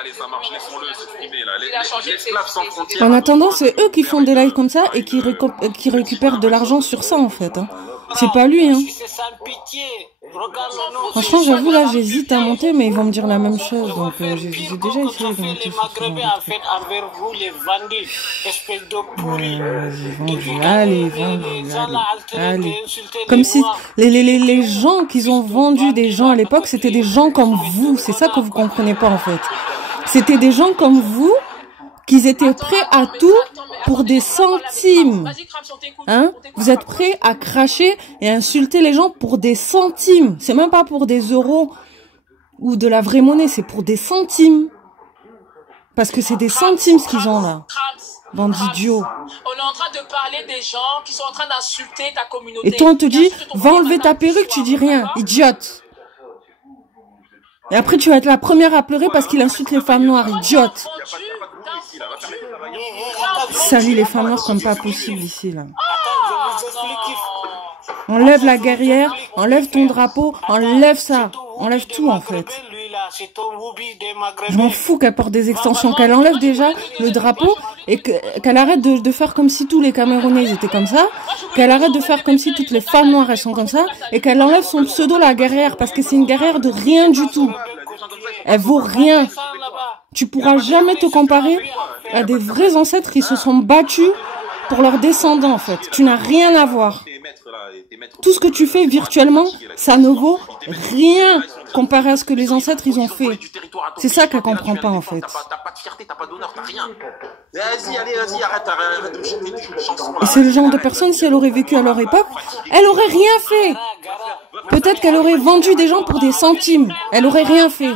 Allez, ça marche, laissons-le s'exprimer là. L'esclave sans frontières. En attendant, c'est eux qui font des lives comme ça et qui récupèrent de l'argent sur ça en fait. Hein. C'est pas lui. Hein. Franchement, j'avoue, là, j'hésite à monter, mais ils vont me dire la même chose. Donc, j'ai déjà essayé de monter sur ce allez. Comme si les gens qu'ils ont vendus des gens à l'époque, c'était des gens comme vous. C'est ça que vous comprenez pas, en fait. C'était des gens comme vous, qu'ils étaient prêts à tout pour des centimes. Hein? Vous êtes prêts à cracher et à insulter les gens pour des centimes. C'est même pas pour des euros ou de la vraie monnaie, c'est pour des centimes. Parce que c'est des centimes ce qu'ils ont là. Bande d'idiots. On est en train de parler des gens qui sont en train d'insulter ta communauté. Et toi on te dit, va enlever ta perruque, tu dis rien, idiote. Et après tu vas être la première à pleurer parce qu'il insulte les femmes noires, idiote. Salut les femmes noires comme pas possible ici là. Enlève la guerrière, enlève ton drapeau, enlève ça, enlève tout en fait. Je m'en fous qu'elle porte des extensions, qu'elle enlève déjà le drapeau et qu'elle arrête de faire comme si tous les Camerounais étaient comme ça, qu'elle arrête de faire comme si toutes les femmes noires elles sont comme ça et qu'elle enlève son pseudo la guerrière parce que c'est une guerrière de rien du tout. Elle vaut rien. Tu pourras jamais te comparer à des vrais ancêtres qui se sont battus pour leurs descendants en fait. Tu n'as rien à voir. Tout ce que tu fais virtuellement, ça ne vaut rien comparé à ce que les ancêtres ils ont fait. C'est ça qu'elle comprend pas en fait. T'as pas de fierté, t'as pas d'honneur, t'as rien. Vas-y, arrête de me chanter des chansons là. Et c'est le genre de personne, si elle aurait vécu à leur époque, elle aurait rien fait. Peut-être qu'elle aurait vendu des gens pour des centimes. Elle aurait rien fait.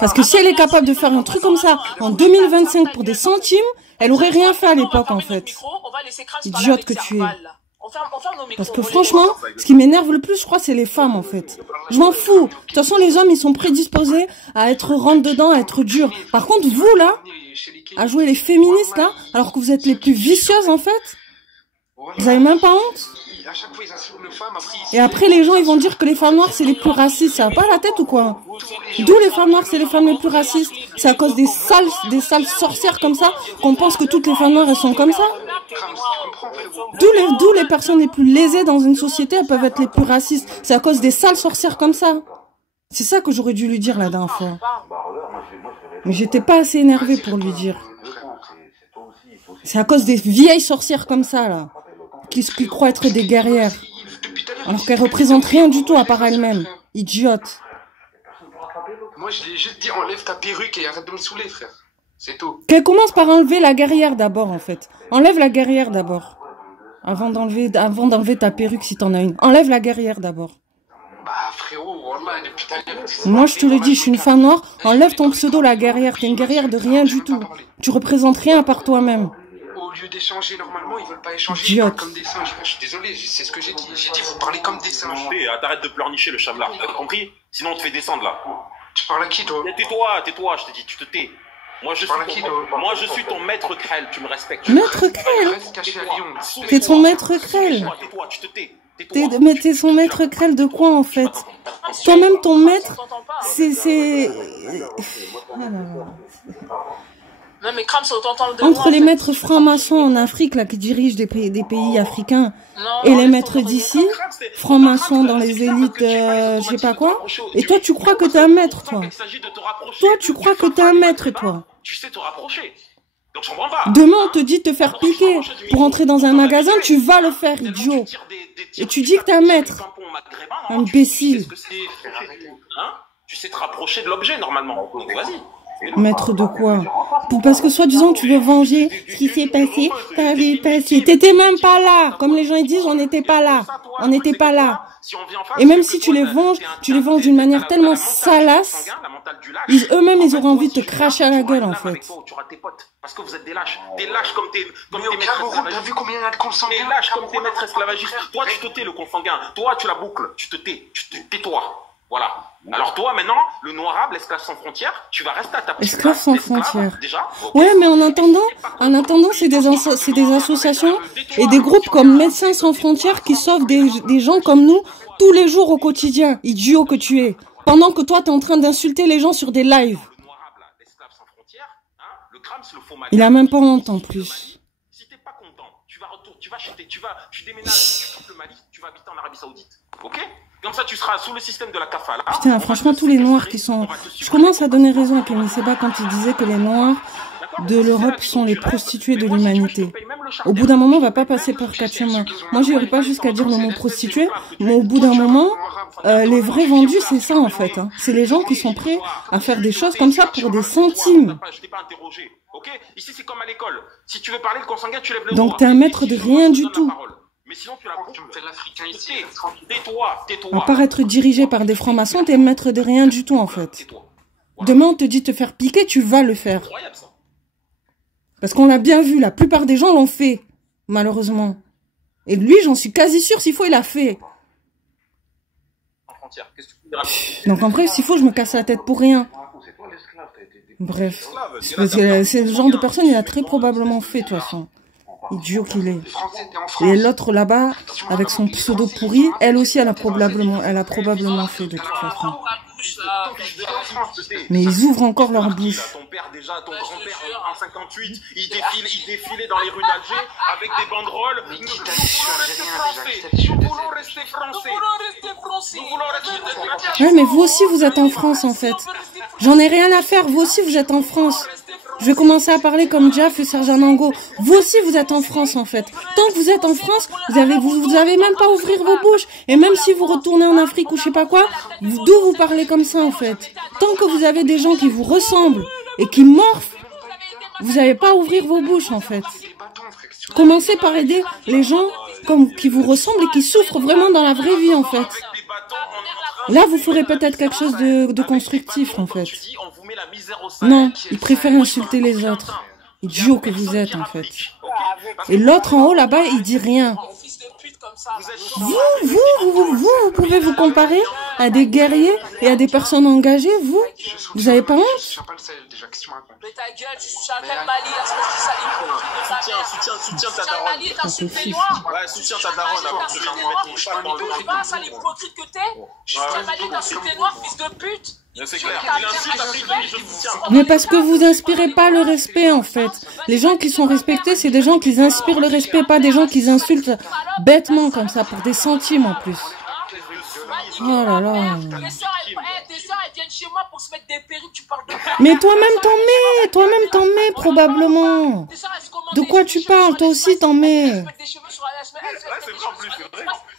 Parce que si elle est capable de faire un truc comme ça en 2025 pour des centimes, elle aurait rien fait à l'époque en fait. Idiote que tu es. Parce que franchement, ce qui m'énerve le plus, je crois, c'est les femmes en fait. Je m'en fous. De toute façon, les hommes, ils sont prédisposés à être rentre-dedans, à être durs. Par contre, vous là, à jouer les féministes là, alors que vous êtes les plus vicieuses en fait, vous avez même pas honte? Et après, les gens, ils vont dire que les femmes noires, c'est les plus racistes. Ça va pas la tête ou quoi? D'où les femmes noires, c'est les femmes les plus racistes? C'est à cause des sales sorcières comme ça qu'on pense que toutes les femmes noires, elles sont comme ça? D'où les personnes les plus lésées dans une société, elles peuvent être les plus racistes. C'est à cause des sales sorcières comme ça. C'est ça que j'aurais dû lui dire la dernière fois. Mais j'étais pas assez énervée pour lui dire. C'est à cause des vieilles sorcières comme ça, là. Qui croient être des guerrières. Alors qu'elles représentent rien du tout à part elles-mêmes. Idiote. Moi, je l'ai juste dit, enlève ta perruque et arrête de me saouler, frère. C'est tout. Qu'elle commence par enlever la guerrière d'abord, en fait. Enlève la guerrière d'abord. Avant d'enlever ta perruque si t'en as une. Enlève la guerrière d'abord. Bah, frérot, wallah, depuis ta gueule. Moi, je te le dis, je suis une femme noire. Enlève ton pseudo, la guerrière. T'es une guerrière de rien du tout. Tu représentes rien à part toi-même. Au lieu d'échanger normalement, ils veulent pas échanger, ils parlent comme des singes. Je suis désolé, c'est ce que j'ai dit. J'ai dit, vous parlez comme des singes. T'arrêtes de pleurnicher le chamlar, t'as compris? Sinon on te fait descendre là. Tu parles à qui toi? Tais-toi, je te dis, tu te tais. Moi je suis ton maître Krell, tu me respectes. Maître Krell? T'es ton maître Krell? Tais-toi, tu te tais. Mais t'es son maître Krell de quoi en fait? Toi-même ton maître, c'est... Non, mais crame, ça t'entend de entre les maîtres francs-maçons en Afrique, là, qui dirigent des pays africains, et les maîtres d'ici, francs-maçons dans les élites, je sais pas quoi, et toi, tu crois que t'es un maître, toi. Toi, tu crois que t'es un maître, toi. Tu sais te rapprocher. Donc, je comprends pas. Demain, on te dit de te faire piquer pour entrer dans un magasin, tu vas le faire, idiot. Et tu dis que t'es un maître. Imbécile. Tu sais te rapprocher de l'objet, normalement. Donc, vas-y. Maître de quoi? Parce que soi-disant tu veux venger ce qui s'est passé, ta vie passée. T'étais même pas là. Comme les gens ils disent, on n'était pas là. On n'était pas là. Et même si tu les venges d'une manière tellement salace, eux-mêmes ils auront envie de te cracher à la gueule en fait. Parce que vous êtes des lâches. Des lâches comme tes maîtres esclavagistes. T'as vu combien il y a de consanguins? Des lâches comme tes maîtres esclavagistes. Toi, tu te tais, le consanguin. Toi, tu la boucles. Tu te tais. Tais-toi. Voilà. Alors toi, maintenant, le noirable, l'esclave sans frontières, tu vas rester à ta petite esclave sans frontières. Déjà. Ouais, mais en attendant, c'est des associations et des groupes comme Médecins sans frontières qui sauvent des gens comme nous tous les jours au quotidien. Idiot que tu es. Pendant que toi, t'es en train d'insulter les gens sur des lives. Il a même pas honte en plus. Si t'es pas content, tu déménages, tu quittes le Mali, tu vas habiter en Arabie Saoudite. Ok? Comme ça, tu seras sous le système de la kafala. Putain, franchement, tous les noirs qui sont... Je commence à donner raison à Kémy Séba quand il disait que les noirs de l'Europe sont les prostituées de l'humanité. Au bout d'un moment, on va pas passer par quatre chemins. Moi, j'irai pas jusqu'à dire le mot prostituée, mais au bout d'un moment, les vrais vendus, c'est ça en fait. Hein. C'est les gens qui sont prêts à faire des choses comme ça pour des centimes. Ici, c'est comme à l'école. Si tu veux parler le consanguin, tu lèves le Donc, t'es un maître de rien du tout. Mais sinon, tu me fais l'Africain ici. Tais-toi. À part être dirigé par des francs-maçons, t'es maître de rien du tout, en fait. Demain, on te dit de te faire piquer, tu vas le faire. Parce qu'on l'a bien vu, la plupart des gens l'ont fait, malheureusement. Et lui, j'en suis quasi sûre, s'il faut, il a fait. Donc, en vrai, s'il faut, je me casse la tête pour rien. Bref, c'est le genre de personne, il a très probablement fait, de toute façon. Idiot qu'il est. Et l'autre là-bas, avec son pseudo pourri, elle aussi, elle a probablement fait, de toute façon. Mais ils ouvrent encore leur bouche. Ton père, déjà, ton grand-père, en 58, il défilait dans les rues d'Alger avec des banderoles. Nous voulons rester français. Nous voulons rester français. Nous voulons rester... Ouais, mais vous aussi, vous êtes en France, en fait. J'en ai rien à faire. Vous aussi, vous êtes en France. Je vais commencer à parler comme Diaf et Serge Anango. Vous aussi, vous êtes en France, en fait. Tant que vous êtes en France, vous avez même pas à ouvrir vos bouches. Et même si vous retournez en Afrique ou je sais pas quoi, d'où vous parlez comme ça, en fait. Tant que vous avez des gens qui vous ressemblent et qui morphent, vous n'avez pas à ouvrir vos bouches, en fait. Commencez par aider les gens qui vous ressemblent et qui souffrent vraiment dans la vraie vie, en fait. Là, vous ferez peut-être quelque chose de constructif, en fait. Non, ils préfèrent insulter les autres. Idiots que vous êtes, en fait. Et l'autre en haut, là-bas, il dit rien. Vous pouvez vous comparer à des guerriers et à des personnes engagées, vous avez pas honte? Mais ta gueule, tu soutiens quel Mali, là, soutiens ta daronne. Ouais, soutiens ta daronne avant que je mette mon chat dans le Tu vois, ça, l'hypocrite que t'es? Soutiens Mali, t'insultes les noirs, fils de pute. C'est clair, il insulte Afrique, je soutiens. Mais parce que vous inspirez pas le respect, en fait. Les gens qui sont respectés, c'est des gens qui inspirent le respect, pas des gens qui insultent bêtement comme ça, pour des centimes en plus. Oh là là. Tes soeurs, elles viennent chez moi pour se mettre des perruques, tu parles de... Mais toi-même t'en mets probablement. De quoi tu parles? Toi aussi t'en mets.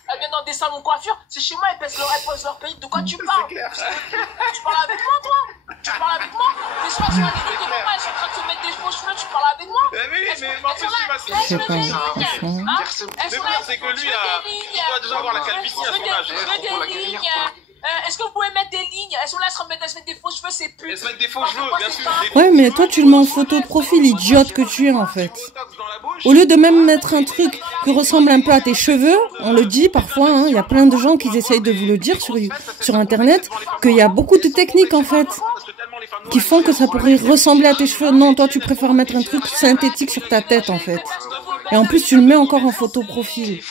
Elles viennent dans des salons de coiffure, c'est chez moi, elles posent leur perruque, de quoi tu parles? Tu parles avec moi, toi? Tu parles avec moi? Tes soeurs sont à l'église de maman, elles sont en train de se mettre des faux cheveux, tu parles avec moi? Je sais pas, franchement. Le pire, c'est que lui, il doit déjà avoir la calvitie à son âge. Est-ce que vous pouvez mettre des lignes? Elles sont là, elles se mettent des faux cheveux, c'est plus. Elles se mettent des faux cheveux, bien sûr. Ouais, mais toi, tu le mets en photo de profil, idiote que tu es, en fait. Au lieu de même mettre un truc qui ressemble un peu à tes cheveux, on le dit parfois, hein, y a plein de gens qui essayent de vous le dire sur Internet, qu'il y a beaucoup de techniques, en fait, qui font que ça pourrait ressembler à tes cheveux. Non, toi, tu préfères mettre un truc synthétique sur ta tête, en fait. Et en plus, tu le mets encore en photo profil.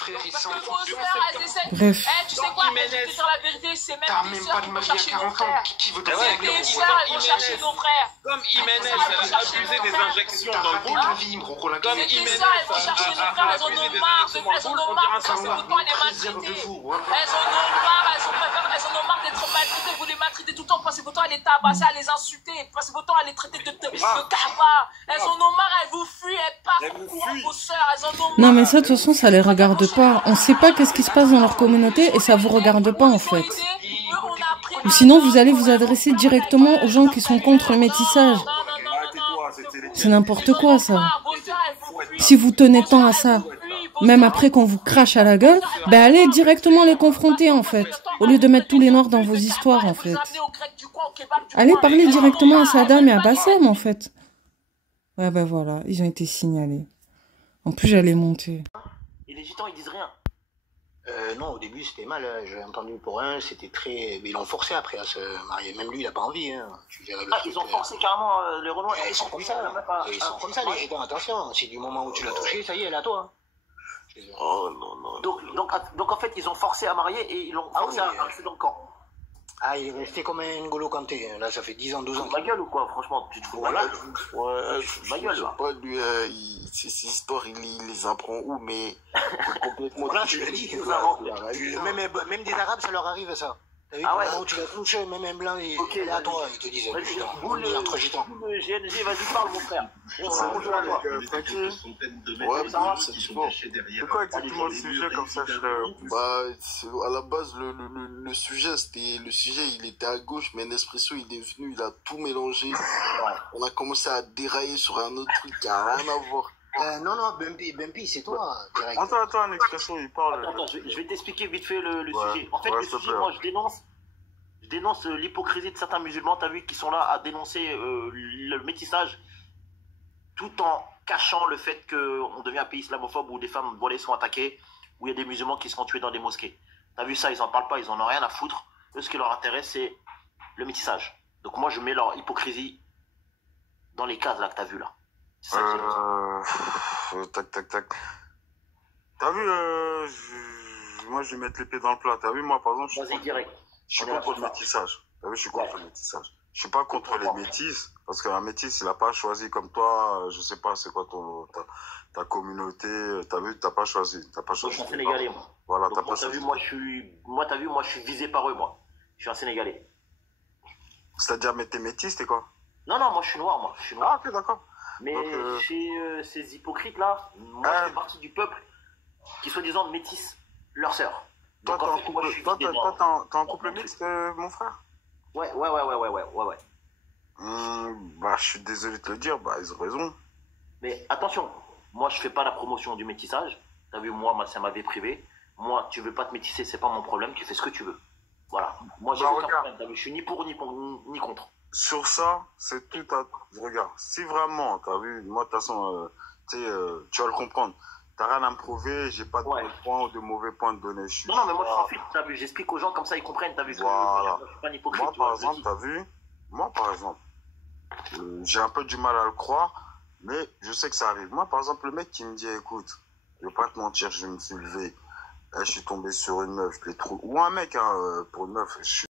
Bref. Tu sais quoi? Je sur la vérité, c'est même des sœurs qui vont chercher nos frères. C'est des sœurs, elles vont chercher nos frères. Comme Imenez, elle a abusé des injections dans le boule. Comme Imenez, elles vont chercher nos frères, elles en ont marre. Elles en ont marre de passer votre temps à les maltraiter. Elles en ont marre d'être maltraitées. Vous les maltraitez tout le temps, passez votre temps à les tabasser, à les insulter, passez votre temps à les traiter de cafards. Elles en ont marre, elles vous fuient, elles partent vos sœurs, elles en ont marre. Non, mais ça, de toute façon, ça les regarde pas. On sait pas qu'est-ce qui se passe dans leur communauté et ça vous regarde pas, en fait. On a appris Ou sinon, vous allez vous adresser directement aux gens qui sont contre le métissage. C'est n'importe quoi, ça. Si vous tenez tant à ça, même après qu'on vous crache à la gueule, ben allez directement les confronter, en fait. Au lieu de mettre tous les noirs dans vos histoires, en fait. Allez parler directement à Saddam et à Bassem, en fait. Ouais, ben voilà, ils ont été signalés. En plus, j'allais monter. Et les gitans, ils disent rien. Non, au début, c'était mal. Hein. J'ai entendu pour un, c'était très... Mais ils l'ont forcé après à se marier. Même lui, il n'a pas envie. Hein. Ils ont forcé carrément les Renois. Ils sont comme ça. Ils sont comme ça, les gitans. Attention, c'est du moment où tu l'as touché, ça y est, elle est à toi. Oh non, non. Donc en fait, ils ont forcé à marier et ils l'ont forcé à rester dans le camp. Ah, il est resté comme un N'Golo Kanté. Là, ça fait 10 ans, 12 ans. Ma gueule ou quoi, franchement, tu te fous. Voilà. Ouais, ma gueule, là. Pas lui, ces histoires, il les apprend où, mais complètement. Voilà, je l'ai dit. Même des Arabes, ça leur arrive, ça. T'as vu, au moment où tu l'as touché, même un blanc, il est à toi, ils te disent. Vous, le GNG, vas-y, parle, mon frère. Pourquoi exactement le sujet comme ça? À la base, le sujet, il était à gauche, mais Nespresso, il est venu, il a tout mélangé. On a commencé à dérailler sur un autre truc qui n'a rien à voir. Non, Bumpy, c'est toi, direct. Attends, Nespresso, il parle. Attends, je vais t'expliquer vite fait le sujet. En fait, le sujet, moi, je dénonce l'hypocrisie de certains musulmans, t'as vu, qui sont là à dénoncer le métissage, tout en cachant le fait qu'on devient un pays islamophobe où des femmes voilées sont attaquées, où il y a des musulmans qui sont tués dans des mosquées. T'as vu ça, ils en parlent pas, ils en ont rien à foutre. Eux, ce qui leur intéresse, c'est le métissage. Donc moi, je mets leur hypocrisie dans les cases là que t'as vu là. C'est ça tac. T'as vu, moi, je vais mettre les pieds dans le plat. T'as vu, moi, par exemple, je suis contre le métissage. T'as vu, je suis contre le métissage. Je suis pas contre les métis, parce qu'un métis, il a pas choisi comme toi, je sais pas, c'est quoi ta communauté, t'as vu, t'as pas choisi. Moi, je suis un Sénégalais, moi. Voilà, t'as pas choisi. Moi, t'as vu, moi, je suis visé par eux, moi. Je suis un Sénégalais. C'est-à-dire, mais t'es métis, t'es quoi? Non, moi, je suis noir, moi. Je suis noir. Ah, ok, d'accord. Mais chez ces hypocrites-là, moi, je fais partie du peuple qui, soi-disant, métisse leur sœur. Toi, t'es en couple mixte, mon frère? Ouais. Je suis désolé de te le dire, ils ont raison. Mais attention, moi je fais pas la promotion du métissage. T'as vu, moi c'est ma vie privée. Moi, tu veux pas te métisser, c'est pas mon problème, tu fais ce que tu veux. Voilà. Moi j'ai aucun problème, t'as vu, je suis ni pour ni contre. Sur ça, c'est tout à... Regarde, si vraiment, t'as vu, moi de toute façon, tu vas le comprendre. T'as rien à me prouver, j'ai pas de bons points ou de mauvais points de donner. Non, mais moi je m'en fiche, t'as vu, j'explique aux gens comme ça, ils comprennent, t'as vu. Voilà. Je suis pas un hypocrite. Moi par exemple, t'as vu, j'ai un peu du mal à le croire, mais je sais que ça arrive. Moi par exemple, le mec qui me dit, écoute, je vais pas te mentir, je me suis levé, je suis tombé sur une meuf, je l'ai trouvé, ou un mec, pour une meuf, je suis